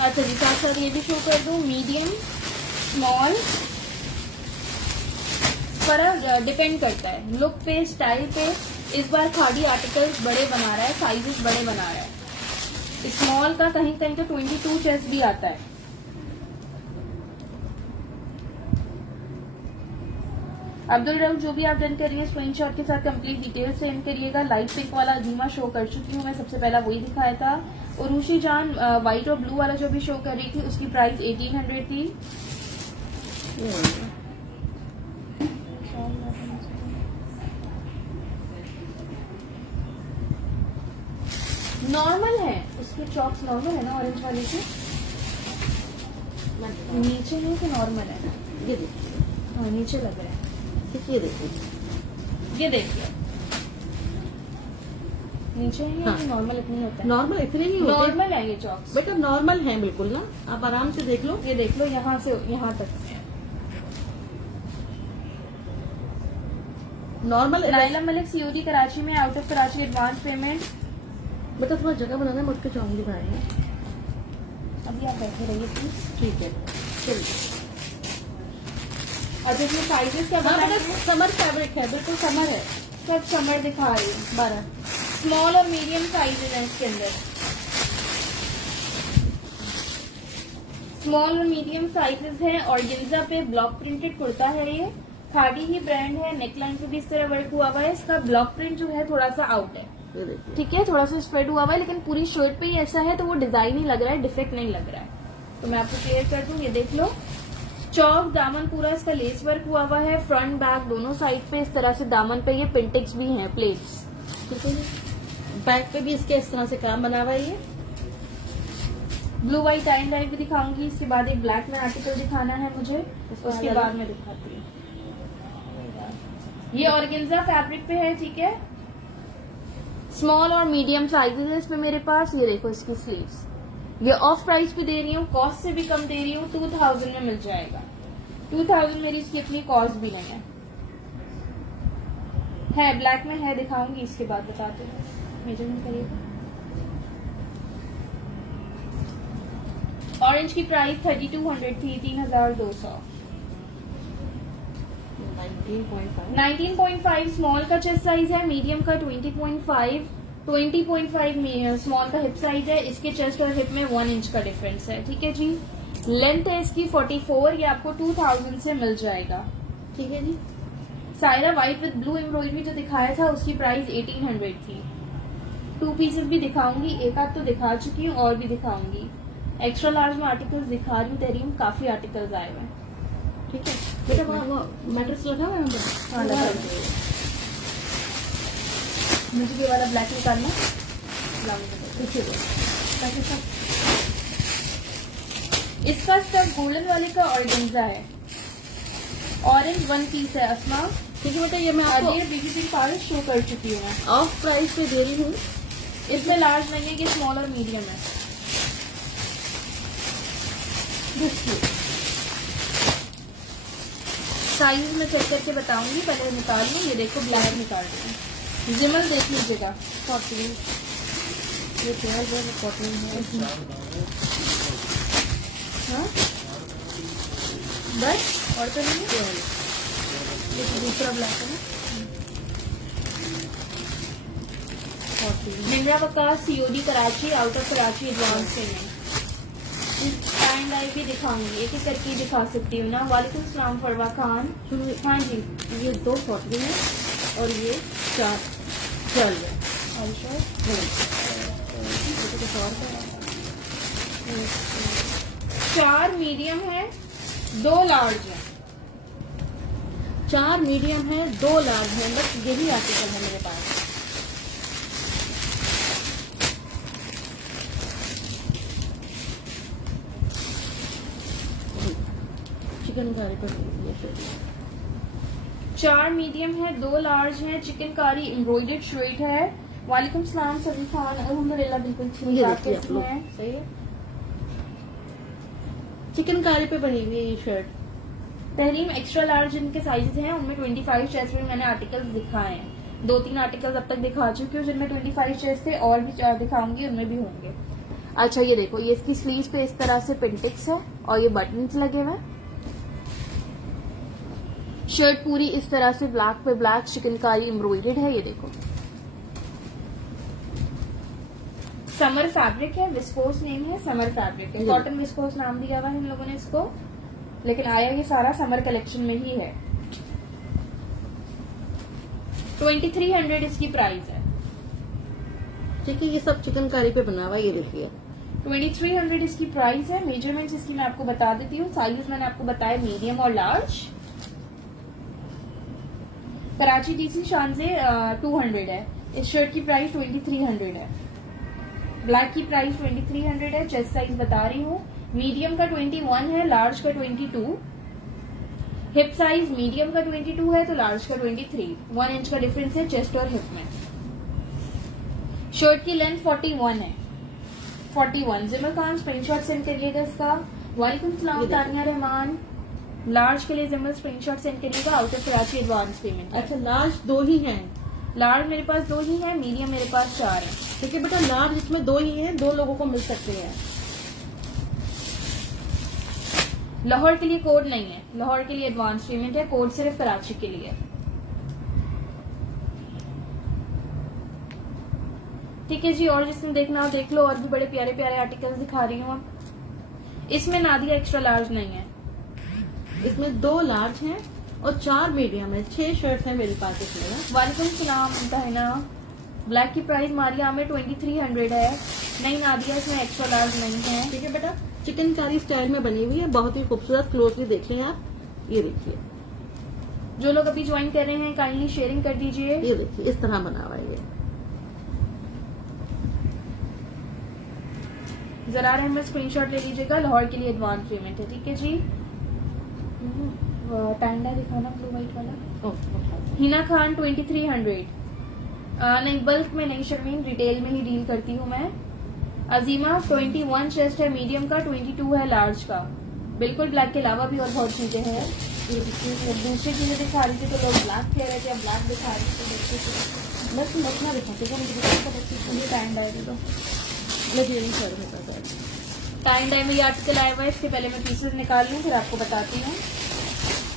अच्छा जी, साथ साथ ये भी शो कर दूं। मीडियम स्मॉल पर डिपेंड करता है लुक पे, स्टाइल पे। इस बार खादी आर्टिकल्स बड़े बना रहा है, साइजेस बड़े बना रहा है। स्मॉल का कहीं कहीं तो 22 चेस्ट भी आता है। अब्दुल रऊफ, जो भी आप डन करिए स्क्रीनशॉट के साथ कंप्लीट डिटेल सेंड करिएगा। लाइट पिंक वाला अजीमा शो कर चुकी हूँ मैं, सबसे पहला वही दिखाया था। और रूशी जान व्हाइट और ब्लू वाला जो भी शो कर रही थी उसकी प्राइस 1800 थी। ये वाली। नॉर्मल है, उसके चॉक्स नॉर्मल है ना, ऑरेंज वाले के नीचे है कि नॉर्मल है? ये देखिए, हाँ, नीचे लग रहा है। ये देखिए, ये देखिए, नीचे है हाँ। कि नॉर्मल इतनी होता है? नॉर्मल इतने नहीं होते नॉर्मल है ये चॉक्स। बेटा, नॉर्मल है बिल्कुल ना। आप आराम से देख लो। ये देख लो, यहाँ से यहाँ तक नॉर्मल। नाइला मलिक, सीओडी कराची में, out of Karachi advance payment. बेटा थोड़ा जगह बनाना, मुझ पे चाहूंगी भाई। अभी आप बैठे रहिए प्लीज। ठीक है, चलिए। अच्छा, इसमें साइजेस क्या हाँ बताएं? बेटा, समर फैब्रिक है, बिल्कुल समर है। सब समर दिखा रही हूँ। 12। स्मॉल और मीडियम साइजेस हैं इसके अंदर। स्मॉल और मीडियम साइजेस हैं। और ऑर्गेन्जा पे ब्लॉक प्रिंटेड कुर्ता है ये। खादी ही ब्रांड है। नेकलाइन पे भी इस तरह वर्क हुआ हुआ है। इसका ब्लॉक प्रिंट जो है थोड़ा सा आउट है। ये देखिए, ठीक है, थोड़ा सा स्प्रेड हुआ हुआ है, लेकिन पूरी शर्ट पे ही ऐसा है तो वो डिजाइन ही लग रहा है, डिफेक्ट नहीं लग रहा है। तो मैं आपको क्लियर कर दूं, ये देख लो। चौक दामन पूरा इसका लेस वर्क हुआ हुआ है। फ्रंट बैक दोनों साइड पे इस तरह से दामन पे ये पिंटेक्स भी हैं, प्लेट्स। ठीक है जी। बैक पे भी इसके इस तरह से काम बना हुआ है। ये blue white tie and dye भी दिखाऊंगी। इसके बाद एक ब्लैक में आर्टिकल दिखाना है मुझे, उसके बाद मैं दिखाती हूँ। ये ऑर्गेन्जा फैब्रिक पे है। ठीक है, स्मॉल और मीडियम साइजेस है इसमें मेरे पास। ये देखो इसकी स्लीव्स, ये ऑफ प्राइस पे दे रही हूँ, कॉस्ट से भी कम दे रही हूँ। 2000 में मिल जाएगा। 2000 मेरी इसकी अपनी कॉस्ट भी नहीं है। ब्लैक में है, दिखाऊंगी इसके बाद बताते हैं। मेजरमेंट करिए। ऑरेंज की प्राइस 3200 थी, 3200। 19.5। 19.5 स्मॉल का चेस्ट साइज है। मीडियम का 20.5। 20.5 स्मॉल का हिप साइज है। इसके चेस्ट और हिप में 1 इंच का डिफरेंस है। ठीक है जी। लेंथ है इसकी 44। ये आपको 2000 से मिल जाएगा। ठीक है जी। Saira white with blue embroidery जो दिखाया था उसकी प्राइस 1800 थी। 2 पीसेस भी दिखाऊंगी, एक आध तो दिखा चुकी हूँ और भी दिखाऊंगी। एक्स्ट्रा लार्ज में आर्टिकल्स दिखा रही हूँ, काफी आर्टिकल्स आए हुए हैं। ठीक है बेटा, वो मैट्रेस लगा हुआ है हम हाँ, लगा है। मुझे ये वाला ब्लैक निकालना। पीछे दो। इसका स्टफ गोल्डन वाले का ऑर्गेन्जा है। ऑरेंज 1 पीस है अस्मा। ठीक है बेटा, ये मैं आपको ये बीबी पार्ल शो कर चुकी हूँ मैं। ऑफ प्राइस पे दे रही हूँ। इसमें लार्ज नहीं है, ये स्मॉल और मीडियम है। देखिए साइज में चेक करके बताऊंगी, पहले निकाल लूँ। ये देखो ब्लैक निकाल रही हूँ। जिमल देख लीजिएगा। 40, ये 12 है, 14 है। हाँ बस, और तो नहीं है। ये तो दूसरा ब्लैक है ना। 40 मिंद्रा Waqas COD Karachi, out of Karachi advance payment. Time live भी दिखाऊंगी, एक एक करके दिखा सकती हूँ ना। वालेकुम सलाम फरवा खान। सुनिए, हाँ जी। ये 2 40 है और ये 4 12 है। अच्छा, कुछ और का 4 मीडियम है, 2 लार्ज है। 4 मीडियम है, 2 लार्ज है, बस यही आर्टिकल है मेरे पास। चिकनकारी पर ये शर्ट 4 मीडियम है, 2 लार्ज है, चिकनकारी एम्ब्रॉयडर्ड शर्ट है। वालेकुम सलाम सभी खान, अल्हम्दुलिल्लाह बिल्कुल ठीक। ये आप देखिए आप कैसी लोग, हैं? सही है। चिकनकारी पे बनी हुई है ये शर्ट। तहरीम एक्स्ट्रा लार्ज जिनके साइजेस हैं उनमें 25 चेस्ट में मैंने आर्टिकल्स दिखाए हैं। 2-3 आर्टिकल्स अब तक दिखा चुकी हूँ जिनमें 25 चेस्ट थे, और भी 4 दिखाऊंगी, उनमें भी होंगे। अच्छा ये देखो, ये इसकी स्लीव पे इस तरह से पिंटिक्स है और ये बटन्स लगे हुए हैं। शर्ट पूरी इस तरह से ब्लैक पे ब्लैक चिकनकारी एम्ब्रॉयडर्ड है। ये देखो समर फैब्रिक है, विस्कोस नेम है, समर फैब्रिक है। कॉटन विस्कोस नाम दिया हुआ है इन लोगों ने इसको, लेकिन आया ये सारा समर कलेक्शन में ही है। 2300 इसकी प्राइस है। ठीक है, ये सब चिकनकारी पे बना हुआ है, ये देखिए। 2300 इसकी प्राइस है। मेजरमेंट्स इसकी मैं आपको बता देती हूँ। साइज मैंने आपको बताया मीडियम और लार्ज। कराची डीसी शान से 200 है। इस शर्ट की प्राइस 2300 है। ब्लैक की प्राइस 2300 है। चेस्ट साइज बता रही हूँ, मीडियम का 21 है, लार्ज का 22। हिप साइज मीडियम का 22 है तो लार्ज का 23। 1 इंच का डिफरेंस है चेस्ट और हिप में। शर्ट की लेंथ 41 है। 41 जिमल खान स्क्रीनशॉट सेंड करिएगा इसका। वालेकुम सलाम तानिया रहमान। लार्ज के लिए जिमल स्क्रीनशॉट सेंड करिएगा, out of Karachi advance payment. अच्छा, लार्ज 2 ही हैं। लार्ज मेरे पास 2 ही है, मीडियम मेरे पास 4 है। ठीक है बेटा, लार्ज इसमें 2 ही हैं, 2 लोगों को मिल सकते हैं। लाहौर के लिए कोड नहीं है, लाहौर के लिए एडवांस पेमेंट है, कोड सिर्फ कराची के लिए। ठीक है जी, और जिसमें देखना हो देख लो, और भी बड़े प्यारे प्यारे आर्टिकल्स दिखा रही हूँ अब। इसमें नादिया एक्स्ट्रा लार्ज नहीं है। इसमें 2 लार्ज हैं और 4 मीडियम है। 6 शर्ट है मेरे पास इसमें। वालेकुम सलाम मुमताहिना। ब्लैक की प्राइस मारिया में 2300 है। नहीं नादिया, इसमें एक्स्ट्रा लार्ज नहीं है। ठीक है बेटा, चिकनकारी स्टाइल में बनी हुई है, बहुत ही खूबसूरत। क्लोजली देखें आप, ये देखिए। जो लोग अभी ज्वाइन कर रहे हैं काइंडली शेयरिंग कर दीजिए। ये देखिए, इस तरह बना हुआ है ये। जरार अहमद स्क्रीनशॉट ले लीजिएगा, लाहौर के लिए एडवांस पेमेंट है। ठीक है जी। टांडा दिखाना ब्लू व्हाइट वाला। हिना खान 2300। नहीं बल्क में नहीं शर्मीन, रिटेल में ही डील करती हूँ मैं। अजीमा 21 चेस्ट है, मीडियम का 22 है लार्ज का। बिल्कुल ब्लैक के अलावा भी और बहुत चीजें हैं। दूसरी चीजें दिखा रही थी तो लोग ब्लैक कह रहे थे, अब ब्लैक दिखा रही थी। बस मतना दिखाते हैं, मुझे टाइम डायरी तो मटेरियल सर होता है। टाइम टाइम में ये आर्टिकल आया हुआ है, इसके पहले मैं पीसेस निकाल लूँ फिर आपको बताती हूँ।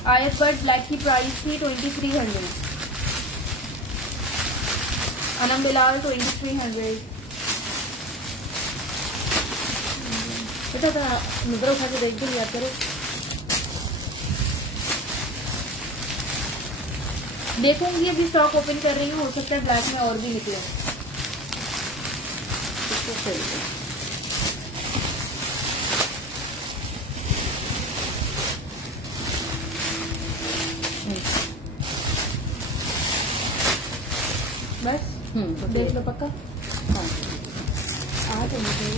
आयत बट ब्लैक की प्राइस थी 2300। अनम बिलाल 2300। बेटा नजर उठा के देख भी लिया करो। देखूंगी, अभी स्टॉक ओपन कर रही हूँ, हो सकता है ब्लैक में और भी निकले। इसको सही है। बस बस देख ये। लो पक्का। हाँ आ तो मुझे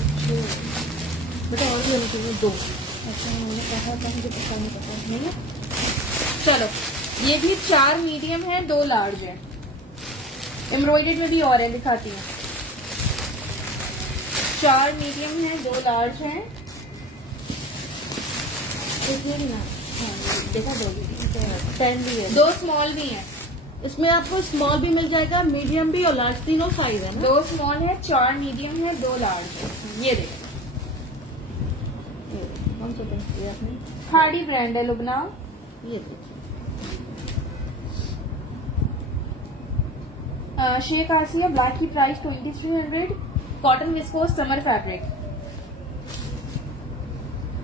बेटा और भी होनी चाहिए 2। अच्छा मैंने कहा था, मुझे पता नहीं पता नहीं है। चलो ये भी 4 मीडियम है, 2 लार्ज है। एम्ब्रॉयडर्ड में भी और है, दिखाती हूँ। 4 मीडियम है, 2 लार्ज है। देखिए ना, हाँ देखा, 2 मीडियम, 10 भी है। 2 स्मॉल भी है। इसमें आपको स्मॉल भी मिल जाएगा, मीडियम भी और लार्ज, तीनों साइज है ना। 2 स्मॉल है, 4 मीडियम है, 2 लार्ज है। ये देखो ये कौन सा पेन लिया आपने? खाड़ी ब्रांड है, लुबना। ये देखिए शेख आसिया ब्लैक की price 2300, cotton viscose summer fabric.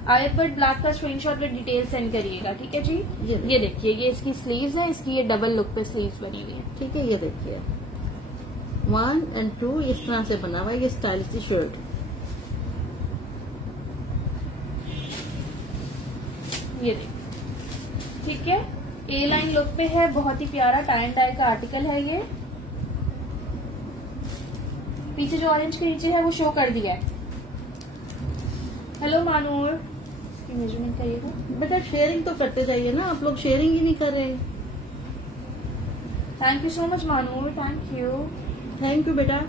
Ayat but black का स्क्रीनशॉट में डिटेल सेंड करिएगा, ठीक है जी। ये देखिए, ये इसकी स्लीव्स है, इसकी ये डबल लुक पे स्लीव्स बनी हुई है। ठीक है। ये देखिए 1 और 2 इस तरह से बना हुआ है, ये स्टाइलिश सी शर्ट। ये देखिए, ठीक है। ए लाइन लुक पे है, बहुत ही प्यारा टाई एंड डाई का आर्टिकल है ये। पीछे जो ऑरेंज के नीचे है वो शो कर दिया है। हेलो मानूर, इसकी मेजरमेंट करिएगा। बेटा शेयरिंग तो करते जाइए ना, आप लोग शेयरिंग ही नहीं कर रहे। Thank you so much Manoor, thank you. Thank you बेटा,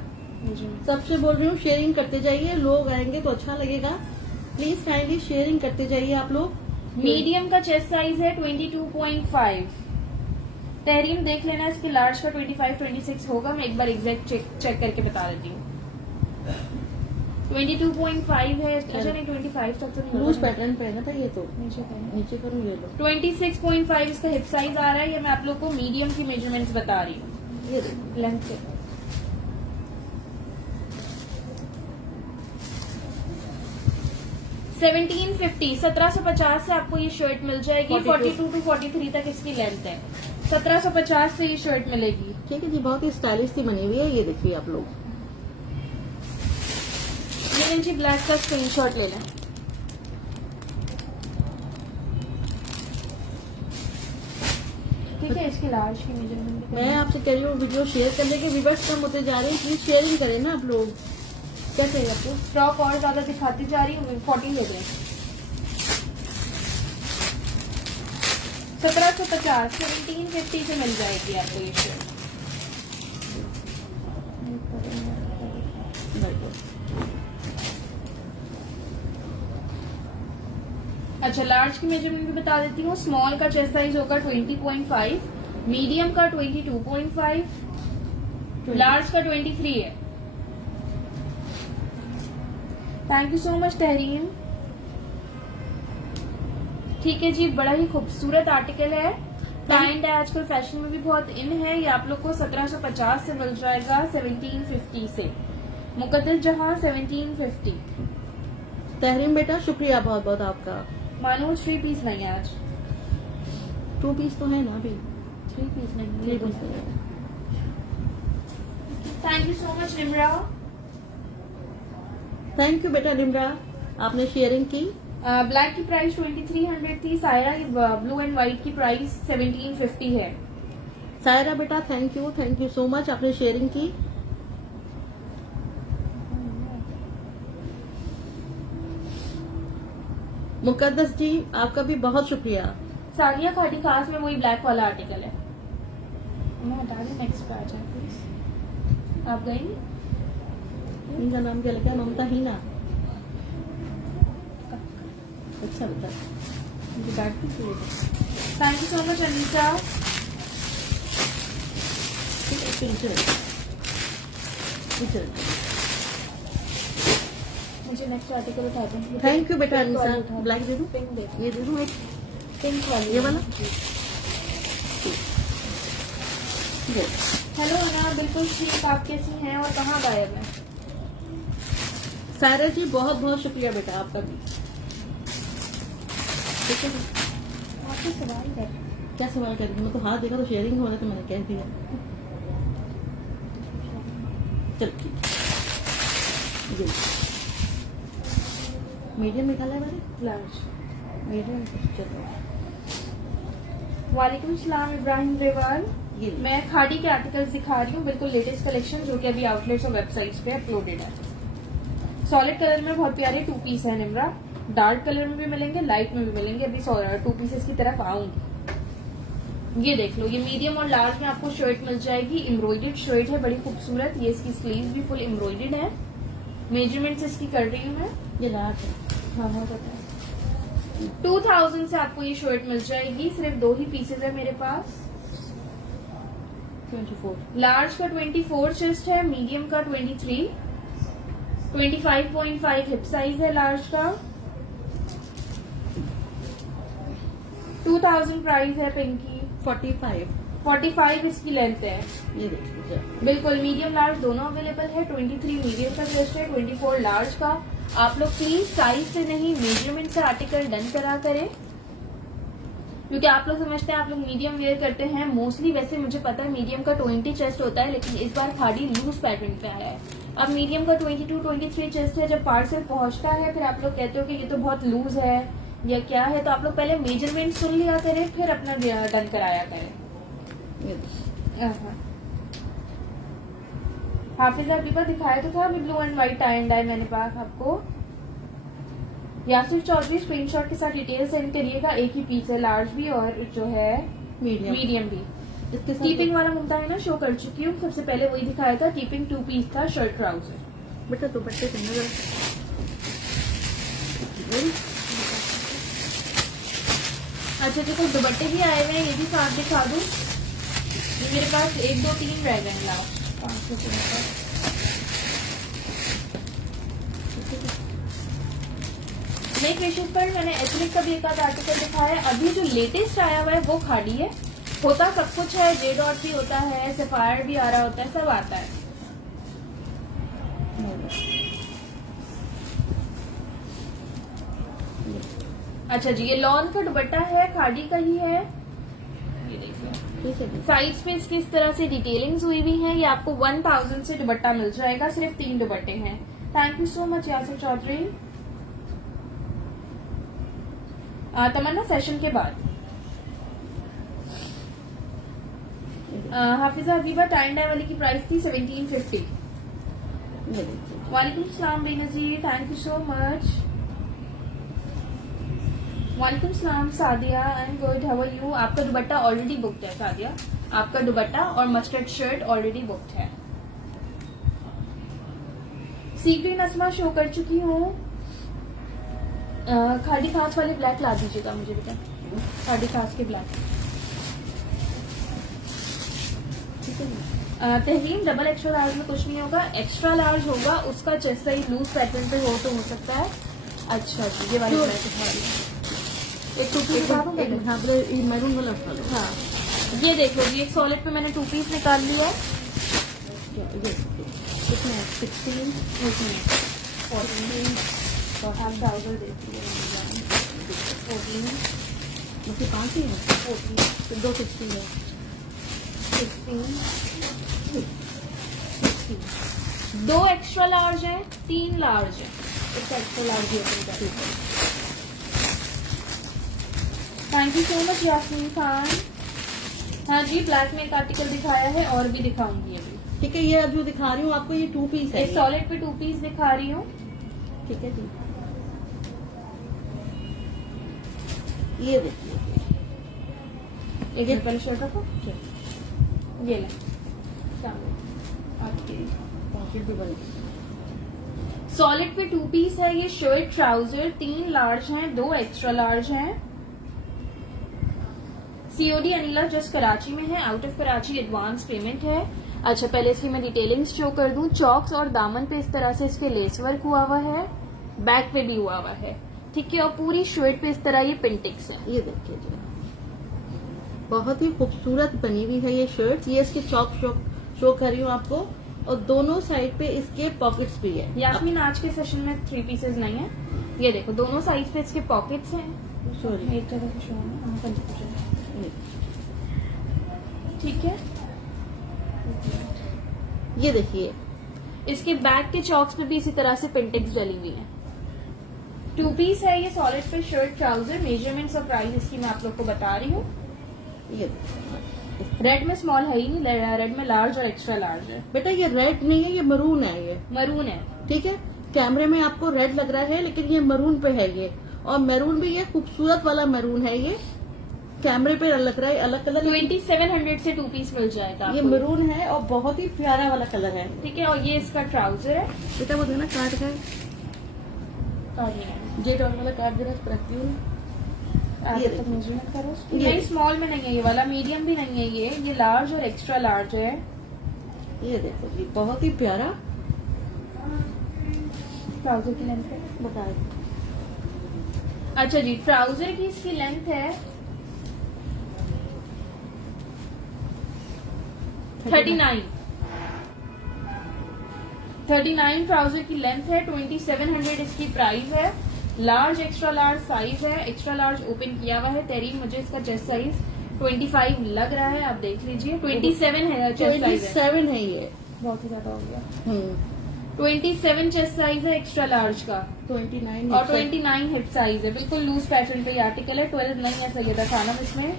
मेजरमेंट सबसे बोल रही हूँ शेयरिंग करते जाइए, लोग आएंगे तो अच्छा लगेगा। प्लीज काइंडली शेयरिंग करते जाइए आप लोग। मीडियम का चेस्ट साइज है 22.5। तहरीम देख लेना, इसके लार्ज का 25-26 होगा। मैं एक बार एग्जैक्ट चेक करके बता देती हूँ। 22.5 है। अच्छा नहीं, 25 तक तो नहीं लूज होगा। पैटर्न पे है ना था ये तो। नीचे करें। नीचे करूँ ये लो। 26.5 इसका हिप साइज आ रहा है। ये मैं आप लोग को मीडियम की मेजरमेंट्स बता रही हूँ ये देखो लेंथ से। $1750 1750 से आपको ये शर्ट मिल जाएगी। 42 42 to 43 तक इसकी लेंथ है। 1750 से ये शर्ट मिलेगी। ठीक है जी, बहुत ही स्टाइलिश सी बनी हुई है। ये देखिए आप लोग, ये लें जी, ब्लैक का स्क्रीनशॉट ले लें। ठीक है, इसकी लार्ज की मेजरमेंट। मैं आपसे कह रही हूँ वीडियो शेयर करने के व्यूवर्स कम होते जा रहे हैं, प्लीज शेयरिंग करें ना आप लोग। क्या चाहिए आपको? स्टॉक और ज्यादा दिखाती जा रही हूँ। 14 ले लें। 1750 1750 से मिल जाएगी आपको ये शर्ट। अच्छा, लार्ज की मेजरमेंट भी बता देती हूँ। स्मॉल का चेस्ट साइज होगा 20.5, मीडियम का 22.5, लार्ज का 23 है। Thank you so much Tahreem. ठीक है जी, बड़ा ही खूबसूरत आर्टिकल है। क्लाइंट है, आजकल फैशन में भी बहुत इन है। ये आप लोग को 1750 से मिल जाएगा 1750 से। मुकद्दस जहां 1750। तहरीम बेटा शुक्रिया बहुत बहुत आपका। मानो 3 पीस नहीं है आज। 2 पीस तो है ना अभी। 3 पीस नहीं 3 पीस है। Thank you so much Nimra. Thank you बेटा निम्रा, आपने शेयरिंग की। ब्लैक की प्राइस 2300 थी। सायरा ब्लू एंड व्हाइट की प्राइस 1750 है। सायरा बेटा थैंक यू सो मच, आपने शेयरिंग की। मुकद्दस जी आपका भी बहुत शुक्रिया। सानिया खाटी खास में वही ब्लैक वाला आर्टिकल है। मैं हटा दूं, नेक्स्ट पे आ जाए प्लीज। आप गई? इनका नाम क्या लगा? ममता ही ना। अच्छा बेटा, मुझे बैठ के thank you so much Anita. मुझे नेक्स्ट आर्टिकल उठा दें। थैंक यू बेटा अनीसा। ब्लैक दे दूं? पिंक दे। ये दे दूं एक? पिंक वाली ये वाला? ये। हेलो अना, बिल्कुल ठीक। आप कैसी हैं और कहाँ गायब हैं? सायरा जी बहुत बहुत शुक्रिया बेटा आपका भी। ठीक है, आपसे सवाल कर। क्या सवाल कर रही हूँ? मैं तो हाथ देखा तो शेयरिंग हो रहा तो मैंने कह दिया। चल ठीक है। मीडियम निकाला है मैंने, लार्ज। मीडियम। चलो वालेकुम सलाम इब्राहिम रेवाल। ये मैं खादी के आर्टिकल्स दिखा रही हूँ, बिल्कुल लेटेस्ट कलेक्शन जो कि अभी आउटलेट्स और वेबसाइट्स पे अपलोडेड है। सॉलिड कलर में बहुत प्यारे 2 पीस है निम्रा, डार्क कलर में भी मिलेंगे, लाइट में भी मिलेंगे। अभी 2 पीसेस की तरफ आऊंगी। ये देख लो, ये मीडियम और लार्ज में आपको शर्ट मिल जाएगी। एम्ब्रॉयडर्ड शर्ट है, बड़ी खूबसूरत। ये इसकी स्लीव भी फुल एम्ब्रॉयडर्ड है। मेजरमेंट इसकी कर रही हूँ मैं। ये लार्ज है। हाँ हाँ पता है। 2000 से आपको ये शर्ट मिल जाएगी। सिर्फ 2 ही पीसेज है मेरे पास। 24। लार्ज का 24 चेस्ट है, मीडियम का 23, 25.5 हिप साइज है लार्ज का। 2000 प्राइस है पिंकी। 45 इसकी लेंथ है। ये देखिए बिल्कुल मीडियम लार्ज दोनों अवेलेबल है। 23 मीडियम का चेस्ट है, 24 लार्ज का। आप लोग प्लीज साइज से नहीं मेजरमेंट से आर्टिकल डन करा करें, क्योंकि आप लोग समझते हैं आप लोग मीडियम वेयर करते हैं मोस्टली। वैसे मुझे पता है मीडियम का 20 चेस्ट होता है, लेकिन इस बार खादी लूज पैटर्न पे आया है। अब मीडियम का 22-23 चेस्ट है। जब पार्सल पहुंचता है फिर आप लोग कहते हो कि ये तो बहुत लूज है या क्या है, तो आप लोग पहले मेजरमेंट सुन लिया करें फिर अपना डन कराया करें। हाफिजा हबीबा दिखाया तो था अभी blue and white tie and dye मैंने पास आपको। यासिर चौधरी स्क्रीनशॉट के साथ डिटेल सेंड करिएगा। एक ही पीस है, लार्ज भी और जो है मीडियम भी। इसके साथ टीपिंग वाला मुमता है ना, शो कर चुकी हूँ। सबसे पहले वही दिखाया था। टीपिंग 2 पीस था, शर्ट ट्राउजर। बेटा दुपट्टे से नजर। अच्छा देखो दुपट्टे भी आए हुए हैं, ये भी साथ दिखा दूं। ये मेरे पास 1 2 3 रह गए हैं लास्ट 5 6 नेक विशेष पर मैंने एथनिक का भी एक आध आर्टिकल दिखाया है। अभी जो लेटेस्ट आया हुआ है वो खादी है। होता सब कुछ है, जे डॉट भी होता है, सफायर भी आ रहा होता है, सब आता है। अच्छा जी, ये लॉन का दुपट्टा है, खादी का ही है। ये देखिए साइड पे इसकी इस तरह से डिटेलिंग्स हुई हुई है। ये आपको 1000 से दुपट्टा मिल जाएगा। सिर्फ 3 दुपट्टे हैं। Thank you so much Yasir Chaudhary. Tamanna fashion के बाद Hafiza Habiba tie and dye वाली की प्राइस थी 1750। वालेकुम सलाम Benazir, thank you so much. वालेकुम सलाम Sadia, I am good, how are you. आपका दुपट्टा ऑलरेडी बुक्ड है सादिया। आपका दुपट्टा और मस्टर्ड शर्ट ऑलरेडी बुक्ड है। सी ग्रीन असमा शो कर चुकी हूँ। खादी खास वाले ब्लैक ला दीजिएगा मुझे बेटा, खादी खास के black. Tahreem double extra large में कुछ नहीं होगा, एक्स्ट्रा लार्ज होगा उसका चेस्ट सही लूज पैटर्न पे हो तो हो सकता है। अच्छा जी, ये वाली मैं दिखा रही हूँ। एक 2 पीस दिखा दूँ पहले? हाँ मैरून वाला उठा लो। हाँ ये देख लो जी, एक सॉलिड पे मैंने 2 पीस निकाल लिया है। कितना है? 16 14 और आप ट्राउजर देखिए 14 मुझे 5 ही है। 14 2 60 है। 16 2 एक्स्ट्रा लार्ज है, 3 लार्ज है। इसका एक्स्ट्रा लार्ज ही है। Thank you so much Yasmeen Khan. हाँ जी, ब्लैक में एक आर्टिकल दिखाया है और भी दिखाऊंगी अभी। ठीक है, ये अब जो दिखा रही हूँ आपको ये 2 पीस है। एक सॉलिड पे 2 पीस दिखा रही हूँ। ठीक है जी, ये देखिए। एक मिनट पहले शर्ट रखो। ये ले पॉकेट भी बन। सॉलिड पे 2 पीस है। ये शर्ट ट्राउजर 3 लार्ज हैं, 2 एक्स्ट्रा लार्ज हैं। सीओडी अनिला जस्ट कराची में है, out of Karachi advance payment है। अच्छा पहले इसकी मैं डिटेलिंग्स शो कर दूं। चॉक्स और दामन पे इस तरह से इसके लेस वर्क हुआ हुआ है, बैक पे भी हुआ हुआ है, ठीक है। और पूरी शर्ट पे इस तरह ये पिंटिक्स है। ये देखिए जी, बहुत ही खूबसूरत बनी हुई है ये शर्ट। ये इसके चॉक शो कर रही हूँ आपको, और दोनों साइड पे इसके पॉकेट्स भी है। यास्मीन आज के सेशन में 3 पीसेज नहीं है। ये देखो दोनों साइड पे इसके पॉकेट्स हैं। सॉरी, एक जगह से शो है, ठीक है। ये देखिए इसके बैक के चॉक्स पे भी इसी तरह से पिंटिक्स डली हुई है। 2 पीस है ये सॉलिड पे शर्ट ट्राउजर। मेजरमेंट्स और प्राइस इसकी मैं आप लोग को बता रही हूँ। ये देखिए, रेड में स्मॉल है ही नहीं, रेड में लार्ज और एक्स्ट्रा लार्ज है। बेटा ये रेड नहीं है, ये मरून है, ये मरून है। ठीक है। कैमरे में आपको रेड लग रहा है लेकिन ये मरून पे है ये, और मैरून भी ये खूबसूरत वाला मैरून है, ये कैमरे पे लग रहा है अलग कलर। 2700 से 2 पीस मिल जाएगा ये आपको। मरून है और बहुत ही प्यारा वाला कलर है। ठीक है, और ये इसका ट्राउजर है। बेटा वो देना कार्ड है, और ये है। जेट वाला कार्ड देना, रखती हूँ। आगे ये तक देखो। मेजरमेंट करो। ये नहीं स्मॉल में नहीं है ये वाला, मीडियम भी नहीं है ये लार्ज और एक्स्ट्रा लार्ज है। ये देखो जी, बहुत ही प्यारा। ट्राउजर की लेंथ है, बता रही। अच्छा जी, ट्राउजर की इसकी लेंथ है 39 ट्राउजर की लेंथ है। 2700 इसकी प्राइस है। लार्ज एक्स्ट्रा लार्ज साइज है, एक्स्ट्रा लार्ज ओपन किया हुआ है। तेरीन मुझे इसका चेस्ट साइज 25 लग रहा है, आप देख लीजिए। 27 है चेस्ट साइज है। 27 है ये। बहुत ही ज्यादा हो गया। 27 चेस्ट साइज है एक्स्ट्रा लार्ज का, 29 और 29 हिप साइज है। बिल्कुल लूज पैटर्न पे ये आर्टिकल है। 12 नहीं है सैयदा खानम इसमें।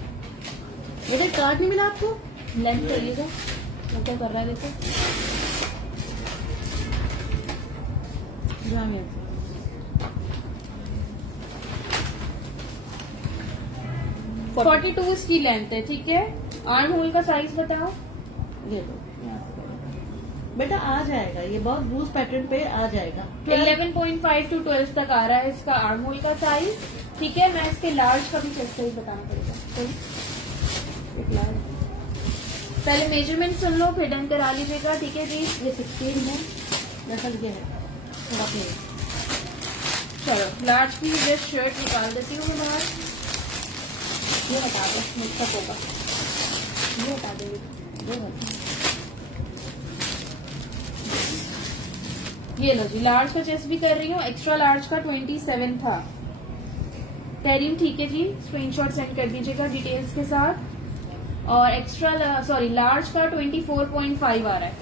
मेरे कार्ड नहीं मिला आपको? लेंथ करिएगा, वो क्या कर रहा है देखो। जामिया 42 इसकी लेंथ है। ठीक है, आर्म होल का साइज बताओ। ये लो बेटा, आ जाएगा ये, बहुत लूज पैटर्न पे आ जाएगा। 11.5 to 12 तक आ रहा है इसका आर्म होल का साइज। ठीक है, मैं इसके लार्ज का भी चेस्ट साइज बताना पड़ेगा। एक लार्ज, पहले मेजरमेंट सुन लो फिर डन करा लीजिएगा। ठीक है जी, ये 16 है, दरअसल ये है थोड़ा प्लेन। चलो लार्ज की जस्ट शर्ट निकाल देती हूँ मैं बाहर। ये बता दो मिक्सअप होगा, ये बता देंगे। ये लो जी, लार्ज का चेस्ट भी कर रही हूँ। एक्स्ट्रा लार्ज का 27 था। तेरीन ठीक है जी, स्क्रीनशॉट सेंड कर दीजिएगा डिटेल्स के साथ। और एक्स्ट्रा लार्ज का 24.5 आ रहा है।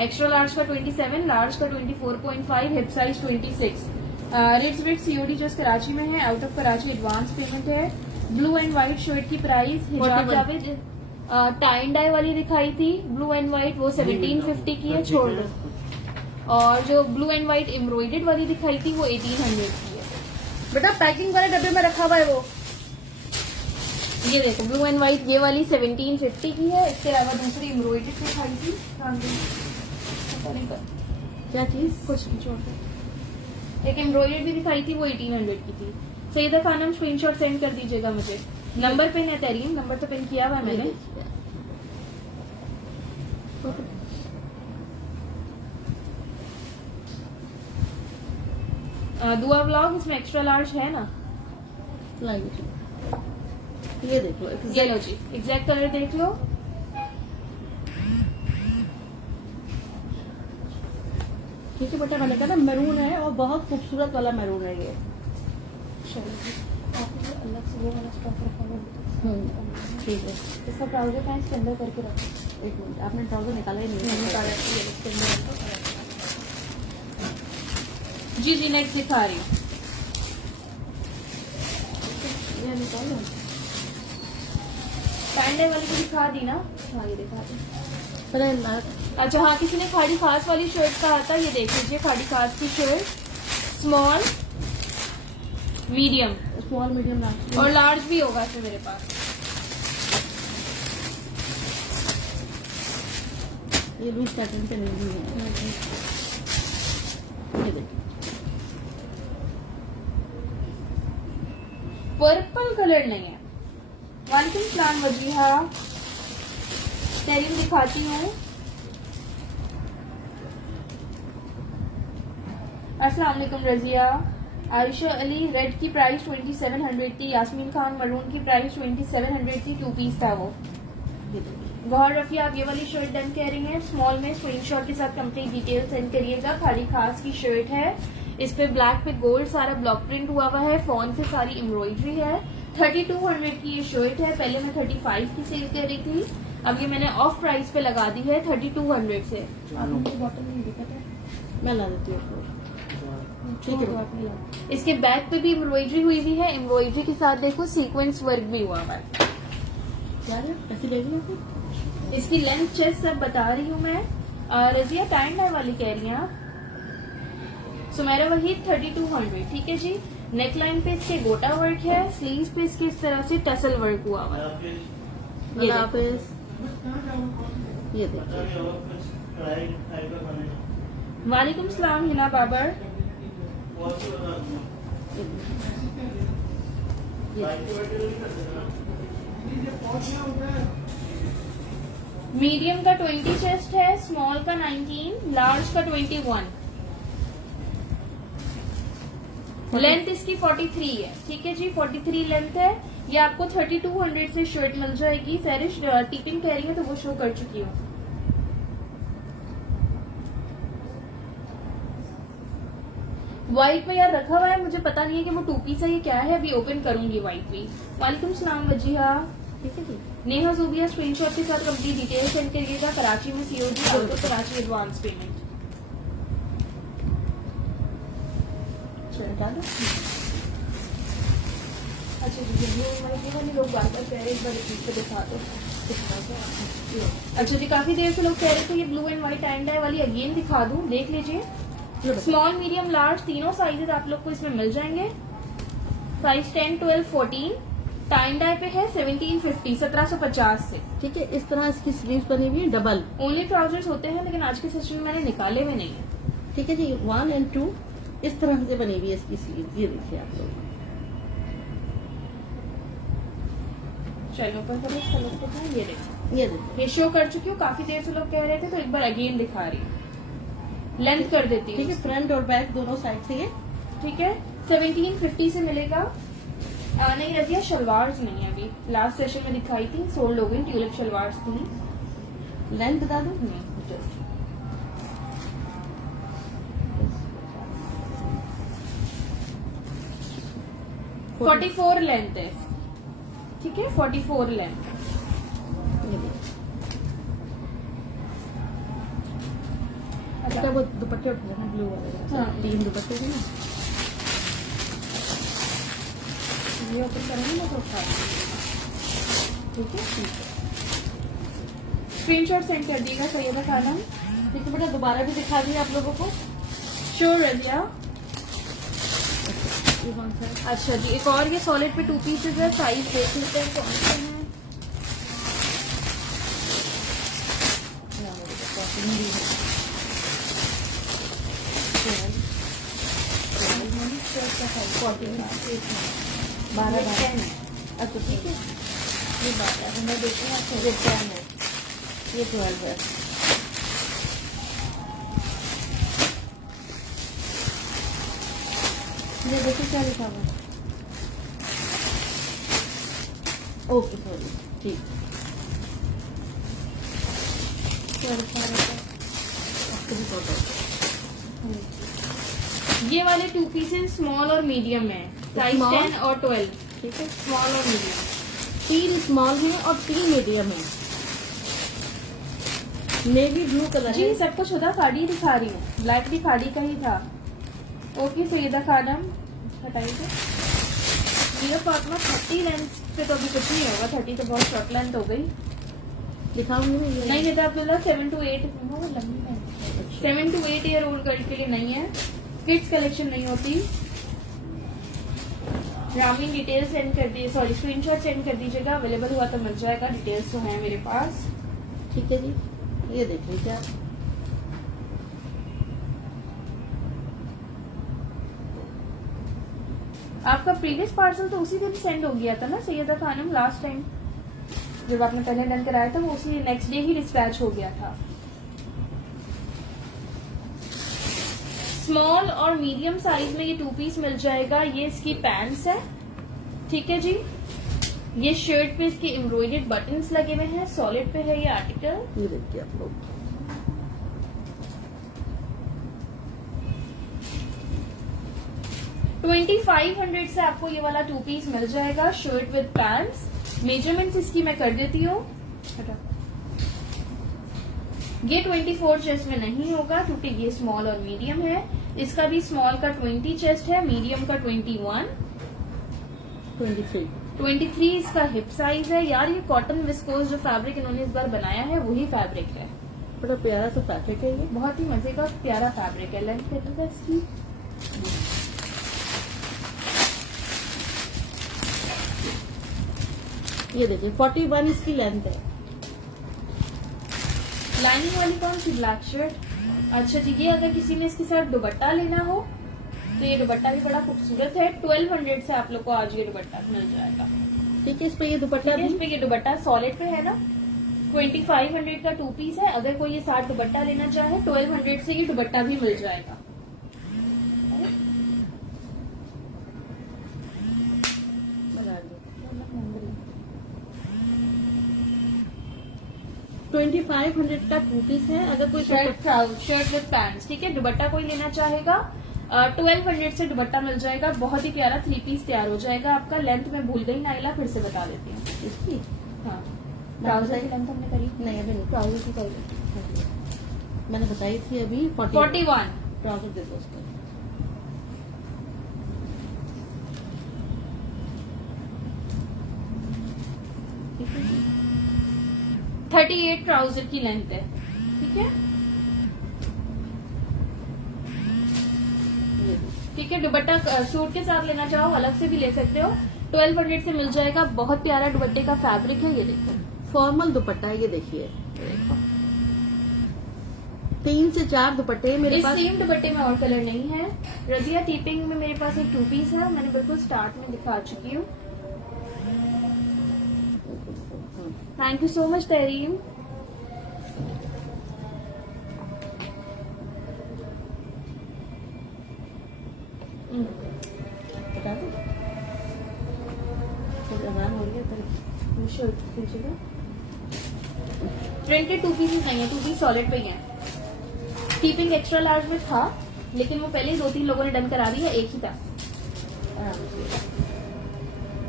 एक्स्ट्रा लार्ज का 27, लार्ज का 24.5, हिप साइज 26। रेट्स वेट सीओडी जो कराची में है, out of Karachi advance payment है। ब्लू एंड व्हाइट शर्ट की प्राइस हिजाब जावेद टाइन डाई वाली दिखाई थी ब्लू एंड व्हाइट, वो 1750 की है, छोड़ दो। और जो ब्लू एंड व्हाइट एम्ब्रॉयडर्ड वाली दिखाई थी वो 1800 की है। बेटा पैकिंग वाले डब्बे में रखा हुआ है वो। ये देखो ब्लू एंड व्हाइट, ये वाली 1750 की है। इसके अलावा दूसरी एम्ब्रॉयडर्ड दिखाई थी, क्या चीज? कुछ नहीं छोड़ दो। एक एम्ब्रॉयडर्ड भी दिखाई थी, वो 1800 की थी। सईदा खानम स्क्रीनशॉट सेंड कर दीजिएगा मुझे। नंबर पिन है तेरीन, नंबर तो पिन किया हुआ है मैंने। दुआ व्लॉग इसमें एक्स्ट्रा लार्ज है ना? ये देख लो, ये लो जी, एग्जैक्ट कलर देख लो। ठीक है बेटा, मैंने कहा ना मैरून है और बहुत खूबसूरत वाला मैरून है ये। चलो जी, आपने अलग से वो वाला स्टॉक रखा हुआ है। ठीक है, इसका ट्राउजर पैंट इसके अंदर करके रखो। एक मिनट, आपने ट्राउजर निकाला ही नहीं? मैंने निकाला था, ये इसके अंदर रखो। जी जी, नेक्स्ट दिखा रही हूँ। ये निकालो। पैंडे वाली को दिखा दी ना? हाँ ये दिखा दी। पहले अच्छा हाँ, किसी ने खाड़ी खास वाली शर्ट कहा था, ये देख लीजिए खाड़ी खास की shirt. Small, medium small medium large और लार्ज भी होगा इसमें मेरे पास। ये लूज पैटर्न पे नहीं है। ये देखिए, पर्पल कलर नहीं है। वन थिंग प्लान वजीहा तेरीन दिखाती हूँ। अस्सलाम वालेकुम रजिया। आयशा अली रेड की प्राइस 2700 थी। यास्मीन खान मरून की प्राइस 2700 थी। 2 पीस था वो। ये देखिए। गौर रफी आप ये वाली शर्ट डन कह रही हैं। स्मॉल में स्क्रीनशॉट के साथ कंप्लीट डिटेल सेंड करिएगा। खाड़ी खास की शर्ट है, इस पे ब्लैक पे गोल्ड सारा ब्लॉक प्रिंट हुआ हुआ है, फोन से सारी एम्ब्रॉयडरी है। 3200 की ये शर्ट है। पहले मैं 35 की सेल कर रही थी, अब ये मैंने ऑफ प्राइस पे लगा दी है 3200 से। आपको बॉटल नहीं दिक्कत है, मैं ला देती हूँ। ठीक है। इसके बैक पे भी एम्ब्रॉयडरी हुई हुई है। एम्ब्रॉयडरी के साथ देखो सीक्वेंस वर्क भी हुआ हुआ है। क्या है? कैसी लेगी आपको? इसकी लेंथ चेस्ट सब बता रही हूँ मैं। रजिया टाइम डाई वाली कह रही हैं आप। सुमेरा वही 3200, ठीक है जी। नेक लाइन पे इसके गोटा वर्क है, स्लीव्स पे इसके इस तरह से टसल वर्क हुआ हुआ है। अल्लाह हाफिज। ये देखिए, वालेकुम सलाम हिना बाबर। मीडियम का 20 चेस्ट है, स्मॉल का 19, लार्ज का 21। लेंथ इसकी 43 है, ठीक है जी। 43 लेंथ है। ये आपको 3200 से शर्ट मिल जाएगी। फैरिश टिकन कह रही है तो वो शो कर चुकी हूँ। व्हाइट में यार रखा हुआ है, मुझे पता नहीं है कि वो 2 पीस है ये क्या है। अभी ओपन करूंगी व्हाइट भी। वालेकुम सलाम वजीहा। ठीक है जी। नेहा जूबिया स्क्रीनशॉट के साथ कंप्लीट डिटेल सेंड करिएगा। कराची में सीओडी और तो कराची एडवांस पेमेंट। हटा दो। अच्छा जी, ब्लू वाले लोग बार बार कह रहे हैं, एक बार रिपीट पे दिखा दो। अच्छा जी, काफी देर से लोग कह रहे थे ये blue and white time dye वाली अगेन दिखा दूं, देख लीजिए। स्मॉल मीडियम लार्ज तीनों साइजेस आप लोग को इसमें मिल जाएंगे। साइज 10, 12, 14। टाइम डाई पे है 1750, 1750 से। ठीक है, इस तरह इसकी स्लीव्स बनी हुई है डबल। ओनली ट्राउजर्स होते हैं, लेकिन आज के सेशन में मैंने निकाले हुए नहीं है। ठीक है जी। 1 और 2 इस तरह से बनी हुई है इसकी स्लीव। ये देखिए आप लोग। चलो ऊपर करो, इसका look तो है, ये देखो। ये देखिए, ये शो कर चुकी हूँ, काफी देर से लोग कह रहे थे तो एक बार अगेन दिखा रही हूँ। लेंथ कर देती ठीक हूँ। है। फ्रंट और बैक दोनों साइड से ये। ठीक है, 1750 से मिलेगा। नहीं रजिया, शलवार्स नहीं है अभी। लास्ट सेशन में दिखाई थी, सोल्ड हो गई। ट्यूलिप शलवार्स थी। लेंथ बता दो। 44 लेंथ है, ठीक है। 44 लेंथ। ये देखिए। अच्छा, अच्छा, वो दुपट्टे उठ गए ब्लू वाले। हाँ। 3 दुपट्टे थे ना। ये ओपन करेंगे ना तो उठा देंगे। ठीक है, स्क्रीनशॉट सेंड कर दीजिएगा सैयदा खानम। ठीक है बेटा, दोबारा भी दिखा दिए आप लोगों को। श्योर रजिया। ये कौन सा है? अच्छा जी, एक और ये सॉलिड पे 2 पीसेज है। साइज देख लेते हैं कौन से हैं। यहाँ मेरे पास कॉटन भी है। 12 अच्छा ठीक है। ये 12 है। मैं देखती हूँ आपको। ये 10 है। ये 12 है। ये देखिए क्या लिखा हुआ है। ओके सॉरी, ठीक। क्या लिखा हुआ है? आपको भी पता है। ये वाले 2 पीसेज स्मॉल और मीडियम है। Size Small? 10 और 12। ठीक है। स्मॉल और मीडियम। 3 स्मॉल है और 3 मीडियम है। नेवी ब्लू कलर जी है। सब कुछ उधर खाड़ी दिखा रही हूँ। ब्लैक भी खाड़ी का ही था। ओके सैयदा खानम, हटाइए। ये फातिमा 30 लेंथ पे तो अभी कुछ नहीं होगा। 30 तो बहुत शॉर्ट लेंथ हो गई। दिखाऊंगी मैं ये। नहीं बेटा अब्दुल्ला 7 to 8 लंबी है। 7 to 8 ईयर ओल्ड गर्ल के लिए नहीं है। किड्स कलेक्शन नहीं होती। रामीन डिटेल सेंड कर दिए, सॉरी स्क्रीनशॉट सेंड कर दीजिएगा। अवेलेबल हुआ तो मिल जाएगा। डिटेल्स तो हैं मेरे पास। ठीक है जी। ये देख लीजिए आप। आपका प्रीवियस पार्सल तो उसी दिन सेंड हो गया था ना सैयदा खानम। लास्ट टाइम जब आपने पहले डन कराया था वो उसी नेक्स्ट डे ही डिस्पैच हो गया था। स्मॉल और मीडियम साइज में ये 2 पीस मिल जाएगा। ये इसकी पैंट्स है, ठीक है जी। ये शर्ट पे इसके एम्ब्रॉयडर्ड बटन्स लगे हुए हैं। सॉलिड पे है ये आर्टिकल। ये देखिए आप लोग। $2500 से आपको ये वाला 2 पीस मिल जाएगा। Shirt with pants. मेजरमेंट्स इसकी मैं कर देती हूँ। ये 24 चेस्ट में नहीं होगा क्योंकि ये स्मॉल और मीडियम है। इसका भी स्मॉल का 20 चेस्ट है, मीडियम का 21, 23। 23 इसका हिप साइज है। यार ये कॉटन विस्कोस जो फैब्रिक इन्होंने इस बार बनाया है वही फैब्रिक है। बड़ा प्यारा सा फैब्रिक है ये। बहुत ही मजे का प्यारा फैब्रिक है। लेंथ कितना है इसकी? ये देखिए 41 इसकी लेंथ है। लाइनिंग वाली कौन सी? Black shirt. अच्छा जी, ये अगर किसी ने इसके साथ दुपट्टा लेना हो तो ये दुपट्टा भी बड़ा खूबसूरत है। 1200 से आप लोग को आज ये दुपट्टा मिल जाएगा। ठीक है, इस पे ये दुपट्टा इस भी पे ये दुपट्टा सॉलिड पे है ना। 2500 का 2 पीस है। अगर कोई ये 60 दुपट्टा लेना चाहे 1200 से ये दुपट्टा भी मिल जाएगा। बना दो। 2500 का 2 पीस है। अगर कोई शर्ट विद पैंट्स, ठीक है। दुपट्टा कोई लेना चाहेगा 1200 से दुपट्टा मिल जाएगा। बहुत ही प्यारा 3 पीस तैयार हो जाएगा आपका। लेंथ में भूल गई नाइला, फिर से बता देती हूँ इसकी। हाँ, ट्राउजर की लेंथ हमने करी नहीं अभी नहीं, ट्राउजर की करी मैंने बताई थी अभी 41। ट्राउजर दे दो उसका। ठीक है जी। 38 ट्राउजर की लेंथ है, ठीक है। ये दो। ठीक है, दुपट्टा सूट के साथ लेना चाहो अलग से भी ले सकते हो। 1200 से मिल जाएगा। बहुत प्यारा दुपट्टे का फैब्रिक है। ये देखो फॉर्मल दुपट्टा है, ये देखिए। 3 से 4 दुपट्टे हैं मेरे इस पास। सेम दुपट्टे में और कलर नहीं है। रजिया टीपिंग में मेरे पास एक 2 पीस है, मैंने बिल्कुल स्टार्ट में दिखा चुकी हूँ। Thank you so much Tahreem. बता दो। थोड़ी आराम हो रही है तो शर्ट दीजिएगा। प्रिंटेड 2 पीसेस नहीं है, 2 पीस सॉलिड पे ही है। टीपिंग एक्स्ट्रा लार्ज में था, लेकिन वो पहले 2-3 लोगों ने डन करा दिया, एक ही था। आराम से।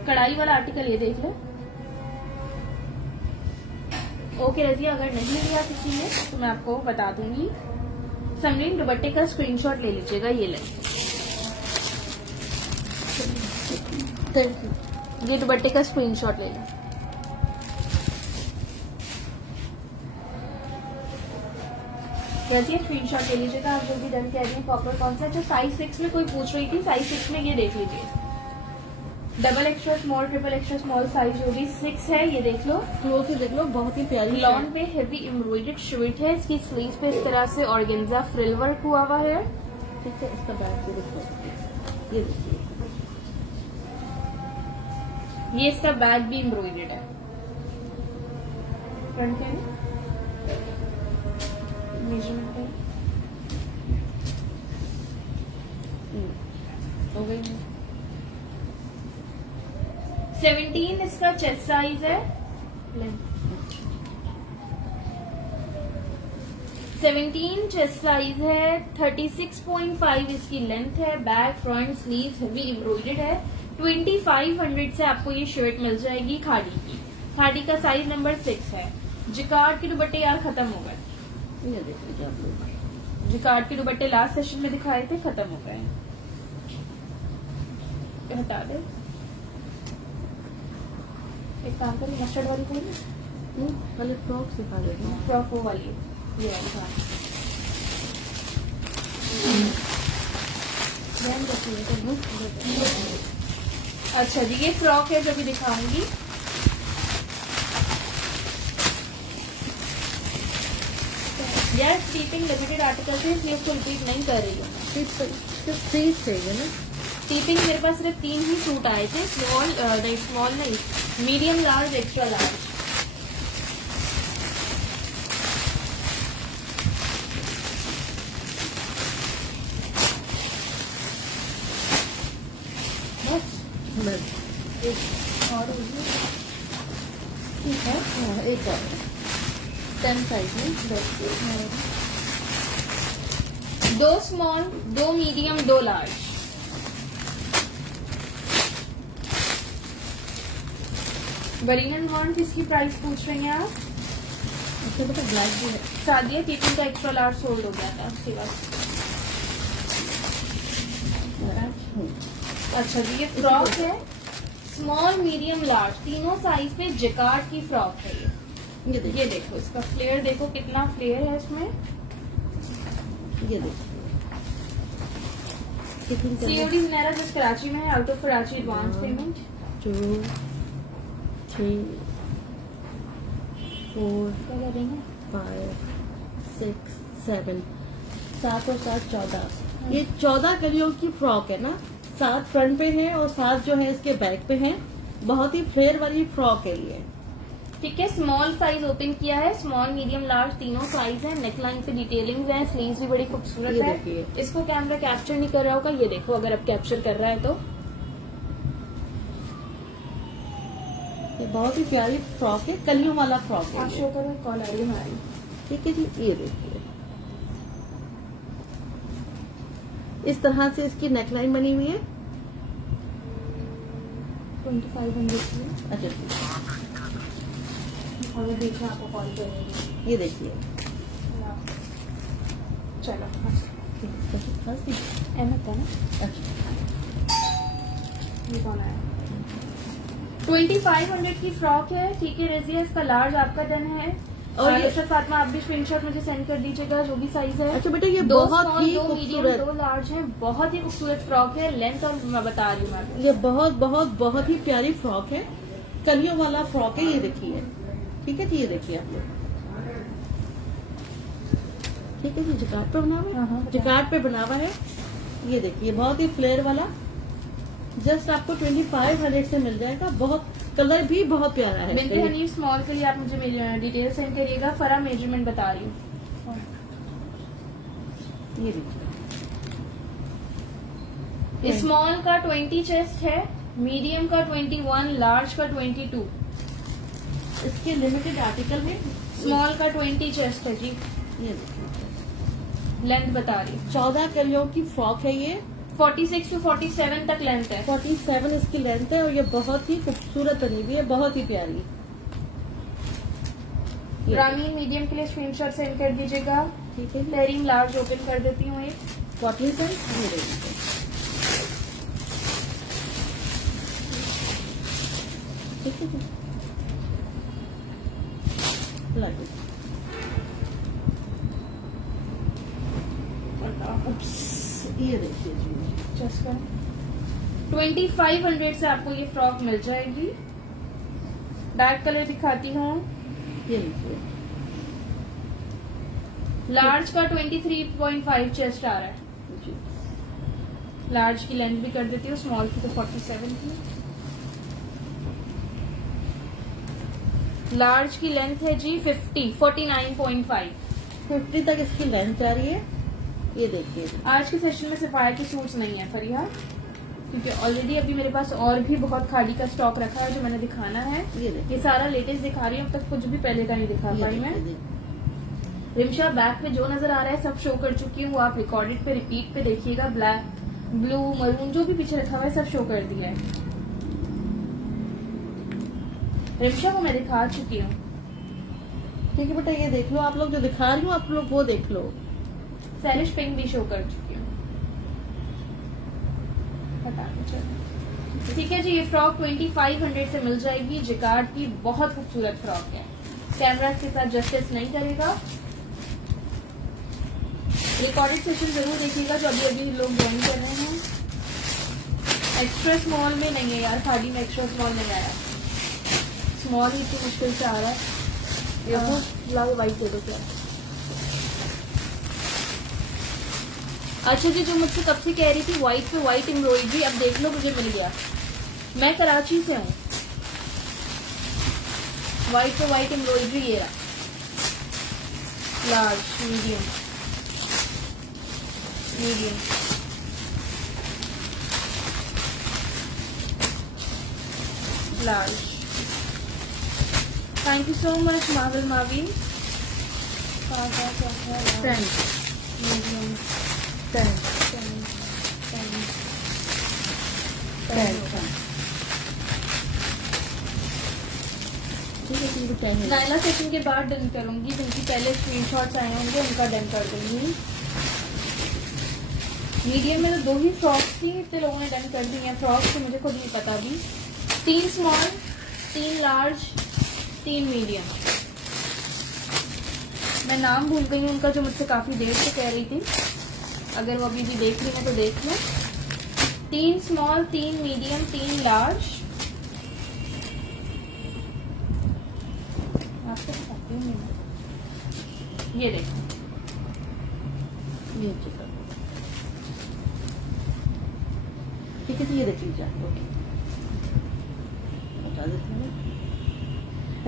कढ़ाई वाला आर्टिकल ये देख लो। ओके रजिया, अगर नहीं लिया किसी ने तो मैं आपको बता दूंगी। समरीन दुपट्टे का स्क्रीनशॉट ले लीजिएगा। ये ले, ये दुपट्टे का स्क्रीनशॉट ले लो। रजिया स्क्रीनशॉट ले लीजिएगा। आप जो भी डन कह रही हैं प्रॉपर कौन सा। जो साइज 6 में कोई पूछ रही थी, साइज 6 में ये देख लीजिए। Double extra small, triple extra small size जो भी 6 है, ये देख लो। क्लोज से देख लो, बहुत ही प्यारी। लॉन पे हेवी एम्ब्रॉयडर्ड शर्ट है। इसकी स्लीव पे इस तरह से ऑर्गेन्जा फ्रिल वर्क हुआ हुआ है। ठीक है, इसका बैक भी देखो। ये देखिए, ये इसका बैक भी एम्ब्रॉयडर्ड है। फ्रंट के मेजरमेंट है। हो गई। 17 इसका चेस्ट साइज है। 17 चेस्ट साइज है। 36.5 इसकी लेंथ है। Back front sleeve heavy embroidered है। 2500 से आपको ये शर्ट मिल जाएगी खादी की। खादी का साइज नंबर 6 है। जिकार्ड के दुपट्टे यार खत्म हो गए। ये देख लीजिए आप लोग। जिकार्ड के दुपट्टे लास्ट सेशन में दिखाए थे, खत्म हो गए। हटा दे। एक काम करिए, मस्टर्ड वाली कोई पहले फ्रॉक सिखा देती हूँ। फ्रॉक वो वाली, ये वाली। हाँ, ध्यान रखिए। अच्छा जी, ये फ्रॉक है जो भी दिखाऊंगी। यार टीपिंग लिमिटेड आर्टिकल थे, इसलिए उसको रिपीट नहीं कर रही हूँ। सिर्फ 3 चाहिए ना। टीपिंग मेरे पास सिर्फ 3 ही सूट आए थे। स्मॉल नहीं, मीडियम लार्ज, एक्स्ट्रा लार्ज। बस एक और होगी। ठीक है। हाँ, एक और 10 साइज में 2 small, 2 medium, 2 large. Brennen want, इसकी प्राइस पूछ रही हैं आप? अच्छा बेटा, ब्लैक भी है। सादिया टीपिंग का एक्स्ट्रा लार्ज सोल्ड हो गया था उसके बाद। अच्छा जी, ये फ्रॉक है। स्मॉल मीडियम लार्ज तीनों साइज पे जिकार्ड की फ्रॉक है ये। ये देखिए, ये देखो इसका फ्लेयर देखो कितना फ्लेयर है इसमें। ये देखिए कितनी सीओडी ज़ेनारा जस्ट कराची में है, out of Karachi advance payment. 2 3 4 क्या करेंगे 5 6 7 7 और 7 14। ये 14 कलियों की फ्रॉक है ना, 7 फ्रंट पे है और 7 जो है इसके बैक पे है। बहुत ही फ्लेयर वाली फ्रॉक है ये। ठीक है, स्मॉल साइज ओपन किया है, स्मॉल मीडियम लार्ज तीनों साइज है। नेकलाइन पे डिटेलिंग है, स्लीव्स भी बड़ी खूबसूरत ये है। देखिए। इसको कैमरा कैप्चर नहीं कर रहा होगा, ये देखो अगर अब कैप्चर कर रहा है तो। ये बहुत ही प्यारी फ्रॉक है, कलियों वाला फ्रॉक है हाँ, ये। शो करो, कॉल आ रही है हमारी। ठीक है जी, ये देखिए इस तरह से इसकी नेकलाइन बनी हुई है। 2500 की। अच्छा ठीक है, अगर देखना आपको कॉल करेंगे। ये देखिए चलो अच्छा। अहमद का ना, अच्छा ये कौन आया? 2500 की फ्रॉक है। ठीक है रजिया, इसका लार्ज आपका डन है। और और ये- ये फातिमा आप भी स्क्रीनशॉट मुझे सेंड कर दीजिएगा जो भी साइज है। अच्छा बेटा, ये दो बहुत small, ही दो मीडियम, खूबसूरत, 2 लार्ज है। बहुत ही खूबसूरत फ्रॉक है। लेंथ और मैं बता रही हूँ मैं आपको। ये बहुत बहुत बहुत ही प्यारी फ्रॉक है, कलियों वाला फ्रॉक है। ये देखिए, ठीक है जी, ये देखिए आप लोग, ठीक है जी, जिकार्ड पे बना हुआ हाँ, है, हाँ, जिकार्ड पे बना हुआ है। ये देखिए बहुत ही फ्लेयर वाला, जस्ट आपको 2500 से मिल जाएगा। बहुत कलर भी बहुत प्यारा है बिनते इसका। हनीफ स्मॉल के लिए आप मुझे डिटेल सेंड करिएगा। फरा मेजरमेंट बता रही हूँ। ये देखिए स्मॉल का 20 चेस्ट है, मीडियम का 21, लार्ज का 22, इसके लिमिटेड आर्टिकल में स्मॉल का 20 चेस्ट है जी। ये देखिए लेंथ बता रही हूँ। 14 कलियों की फ्रॉक है ये। 46 to 47 तक लेंथ है। 47 इसकी लेंथ है और ये बहुत ही खूबसूरत बनी हुई है, बहुत ही प्यारी। ये ग्रामीण मीडियम के लिए स्क्रीनशॉट सेंड कर दीजिएगा। ठीक है, लहरीन लार्ज ओपन कर देती हूँ एक। 14 साइज ये देखिए। ठीक है जी, लाइए। ये देखिए जी, चेस्ट का 2500 से आपको ये फ्रॉक मिल जाएगी। डार्क कलर दिखाती हूँ। ये देखिए लार्ज का 23.5 चेस्ट आ रहा है। जी। लार्ज की लेंथ भी कर देती हूँ, स्मॉल की तो 47 की। लार्ज की लेंथ है जी 49.5। 50 तक इसकी लेंथ आ रही है। ये देखिए, आज के सेशन में सफायर के सूट्स नहीं है फरिया, क्योंकि ऑलरेडी अभी मेरे पास और भी बहुत खाली का स्टॉक रखा है जो मैंने दिखाना है। ये देखिए, ये सारा लेटेस्ट दिखा रही हूँ, अब तक कुछ भी पहले का नहीं दिखा ये पाई मैं। देखिए, रिमशा बैक पे जो नजर आ रहा है सब शो कर चुकी हूँ, वो आप रिकॉर्डेड पे रिपीट पे देखिएगा। ब्लैक, ब्लू, मरून जो भी पीछे रखा हुआ है सब शो कर दिया है। रिमशा को मैं दिखा चुकी हूँ। ठीक है बेटा, ये देख लो आप लोग, जो दिखा रही हूँ आप लोग वो देख लो। सैलिश पिंक भी शो कर चुकी हूँ। बता दो चलो। ठीक है जी, ये फ्रॉक 2500 से मिल जाएगी। जिकार्ड की बहुत खूबसूरत फ्रॉक है, कैमरा के साथ जस्टिस नहीं करेगा। रिकॉर्डेड सेशन जरूर देखिएगा जो अभी अभी लोग ज्वाइन कर रहे हैं। एक्स्ट्रा स्मॉल में नहीं है यार, खाली में एक्स्ट्रा स्मॉल नहीं आया। स्मॉल ही इतनी मुश्किल से आ रहा है। लाओ वाइट दे दो क्या। अच्छा जी, जो मुझसे कब से कह रही थी व्हाइट पे व्हाइट एम्ब्रॉयडरी, अब देख लो मुझे मिल गया। मैं कराची से हूँ। व्हाइट पे व्हाइट एम्ब्रॉयडरी ये रहा, large, medium, medium, large. Thank you so much माविल माविन। Ten medium, ten 10। ठीक है, तुमको 10 है। नाइला सेशन के बाद डन करूंगी, क्योंकि पहले स्क्रीनशॉट्स आए होंगे उनका डन कर दूंगी। मीडियम में तो 2 ही फ्रॉक्स थी, इतने लोगों ने डन कर दी हैं फ्रॉक्स, तो मुझे खुद नहीं पता भी। 3 स्मॉल, 3 लार्ज, 3 मीडियम। मैं नाम भूल गई हूँ उनका जो मुझसे काफी देर से कह रही थी, अगर वो अभी भी देख रही है तो देख लो। 3 स्मॉल, 3 मीडियम, 3 लार्ज। आपको बताती हूँ मैं। ये देखो, ये चिकन ठीक है, तो ये देख लीजिए आपको बता देती हूँ।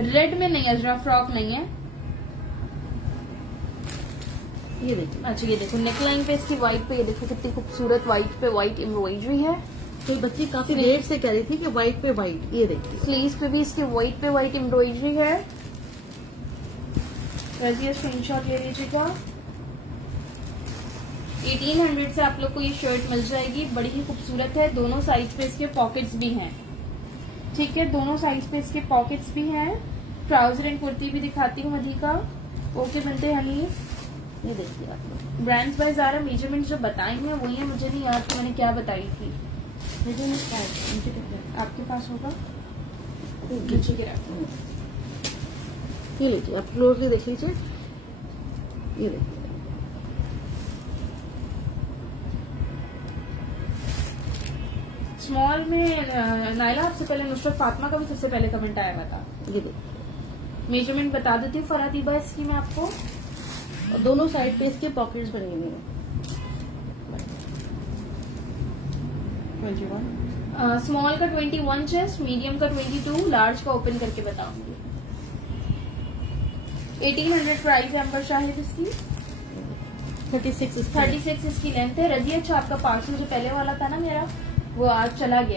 रेड में नहीं, अजरा फ्रॉक नहीं है। ये देखिए, अच्छा ये देखो, नेकलाइन पे इसकी व्हाइट पे, ये देखो कितनी खूबसूरत व्हाइट पे व्हाइट एम्ब्रॉयडरी है। तो बच्ची काफी देर से कह रही थी कि व्हाइट पे व्हाइट, ये देखिए स्लीव्स पे भी इसके व्हाइट पे व्हाइट एम्ब्रॉयडरी है। रजिए स्क्रीनशॉट ले लीजिएगा। 1800 से आप लोग को ये शर्ट मिल जाएगी, बड़ी ही खूबसूरत है। दोनों साइड पे इसके पॉकेट्स भी हैं, ठीक है, दोनों साइड पे इसके पॉकेट्स भी हैं। ट्राउजर एंड कुर्ती भी दिखाती हूँ अधिका। ओके बनते हनीफ। ये देखिए आप लोग। ब्रांड्स बाय ज़ारा मेजरमेंट जो बताई हैं वही है, मुझे नहीं याद कि मैंने क्या बताई थी। मेजरमेंट क्या है? मुझे कितना है? आपके पास होगा, ये नीचे गिरा। ये लीजिए, आप क्लोजली देख लीजिए, ये देखिए। स्मॉल में नायला, आपसे पहले नुसरत फातिमा का भी सबसे पहले कमेंट आया हुआ था। ये देखिए, मेजरमेंट बता देती हूँ फरातीबा इसकी मैं आपको। और दोनों साइड पे इसके पॉकेट्स बने हुए हैं। 21, स्मॉल का 21 चेस्ट, मीडियम का 22, लार्ज का ओपन करके बताऊंगी। 1800 प्राइस है अंबर शाहिद इसकी। 36 36 इसकी लेंथ है। रजी अच्छा, आपका पार्सल जो पहले वाला था ना मेरा, वो आज चला गया।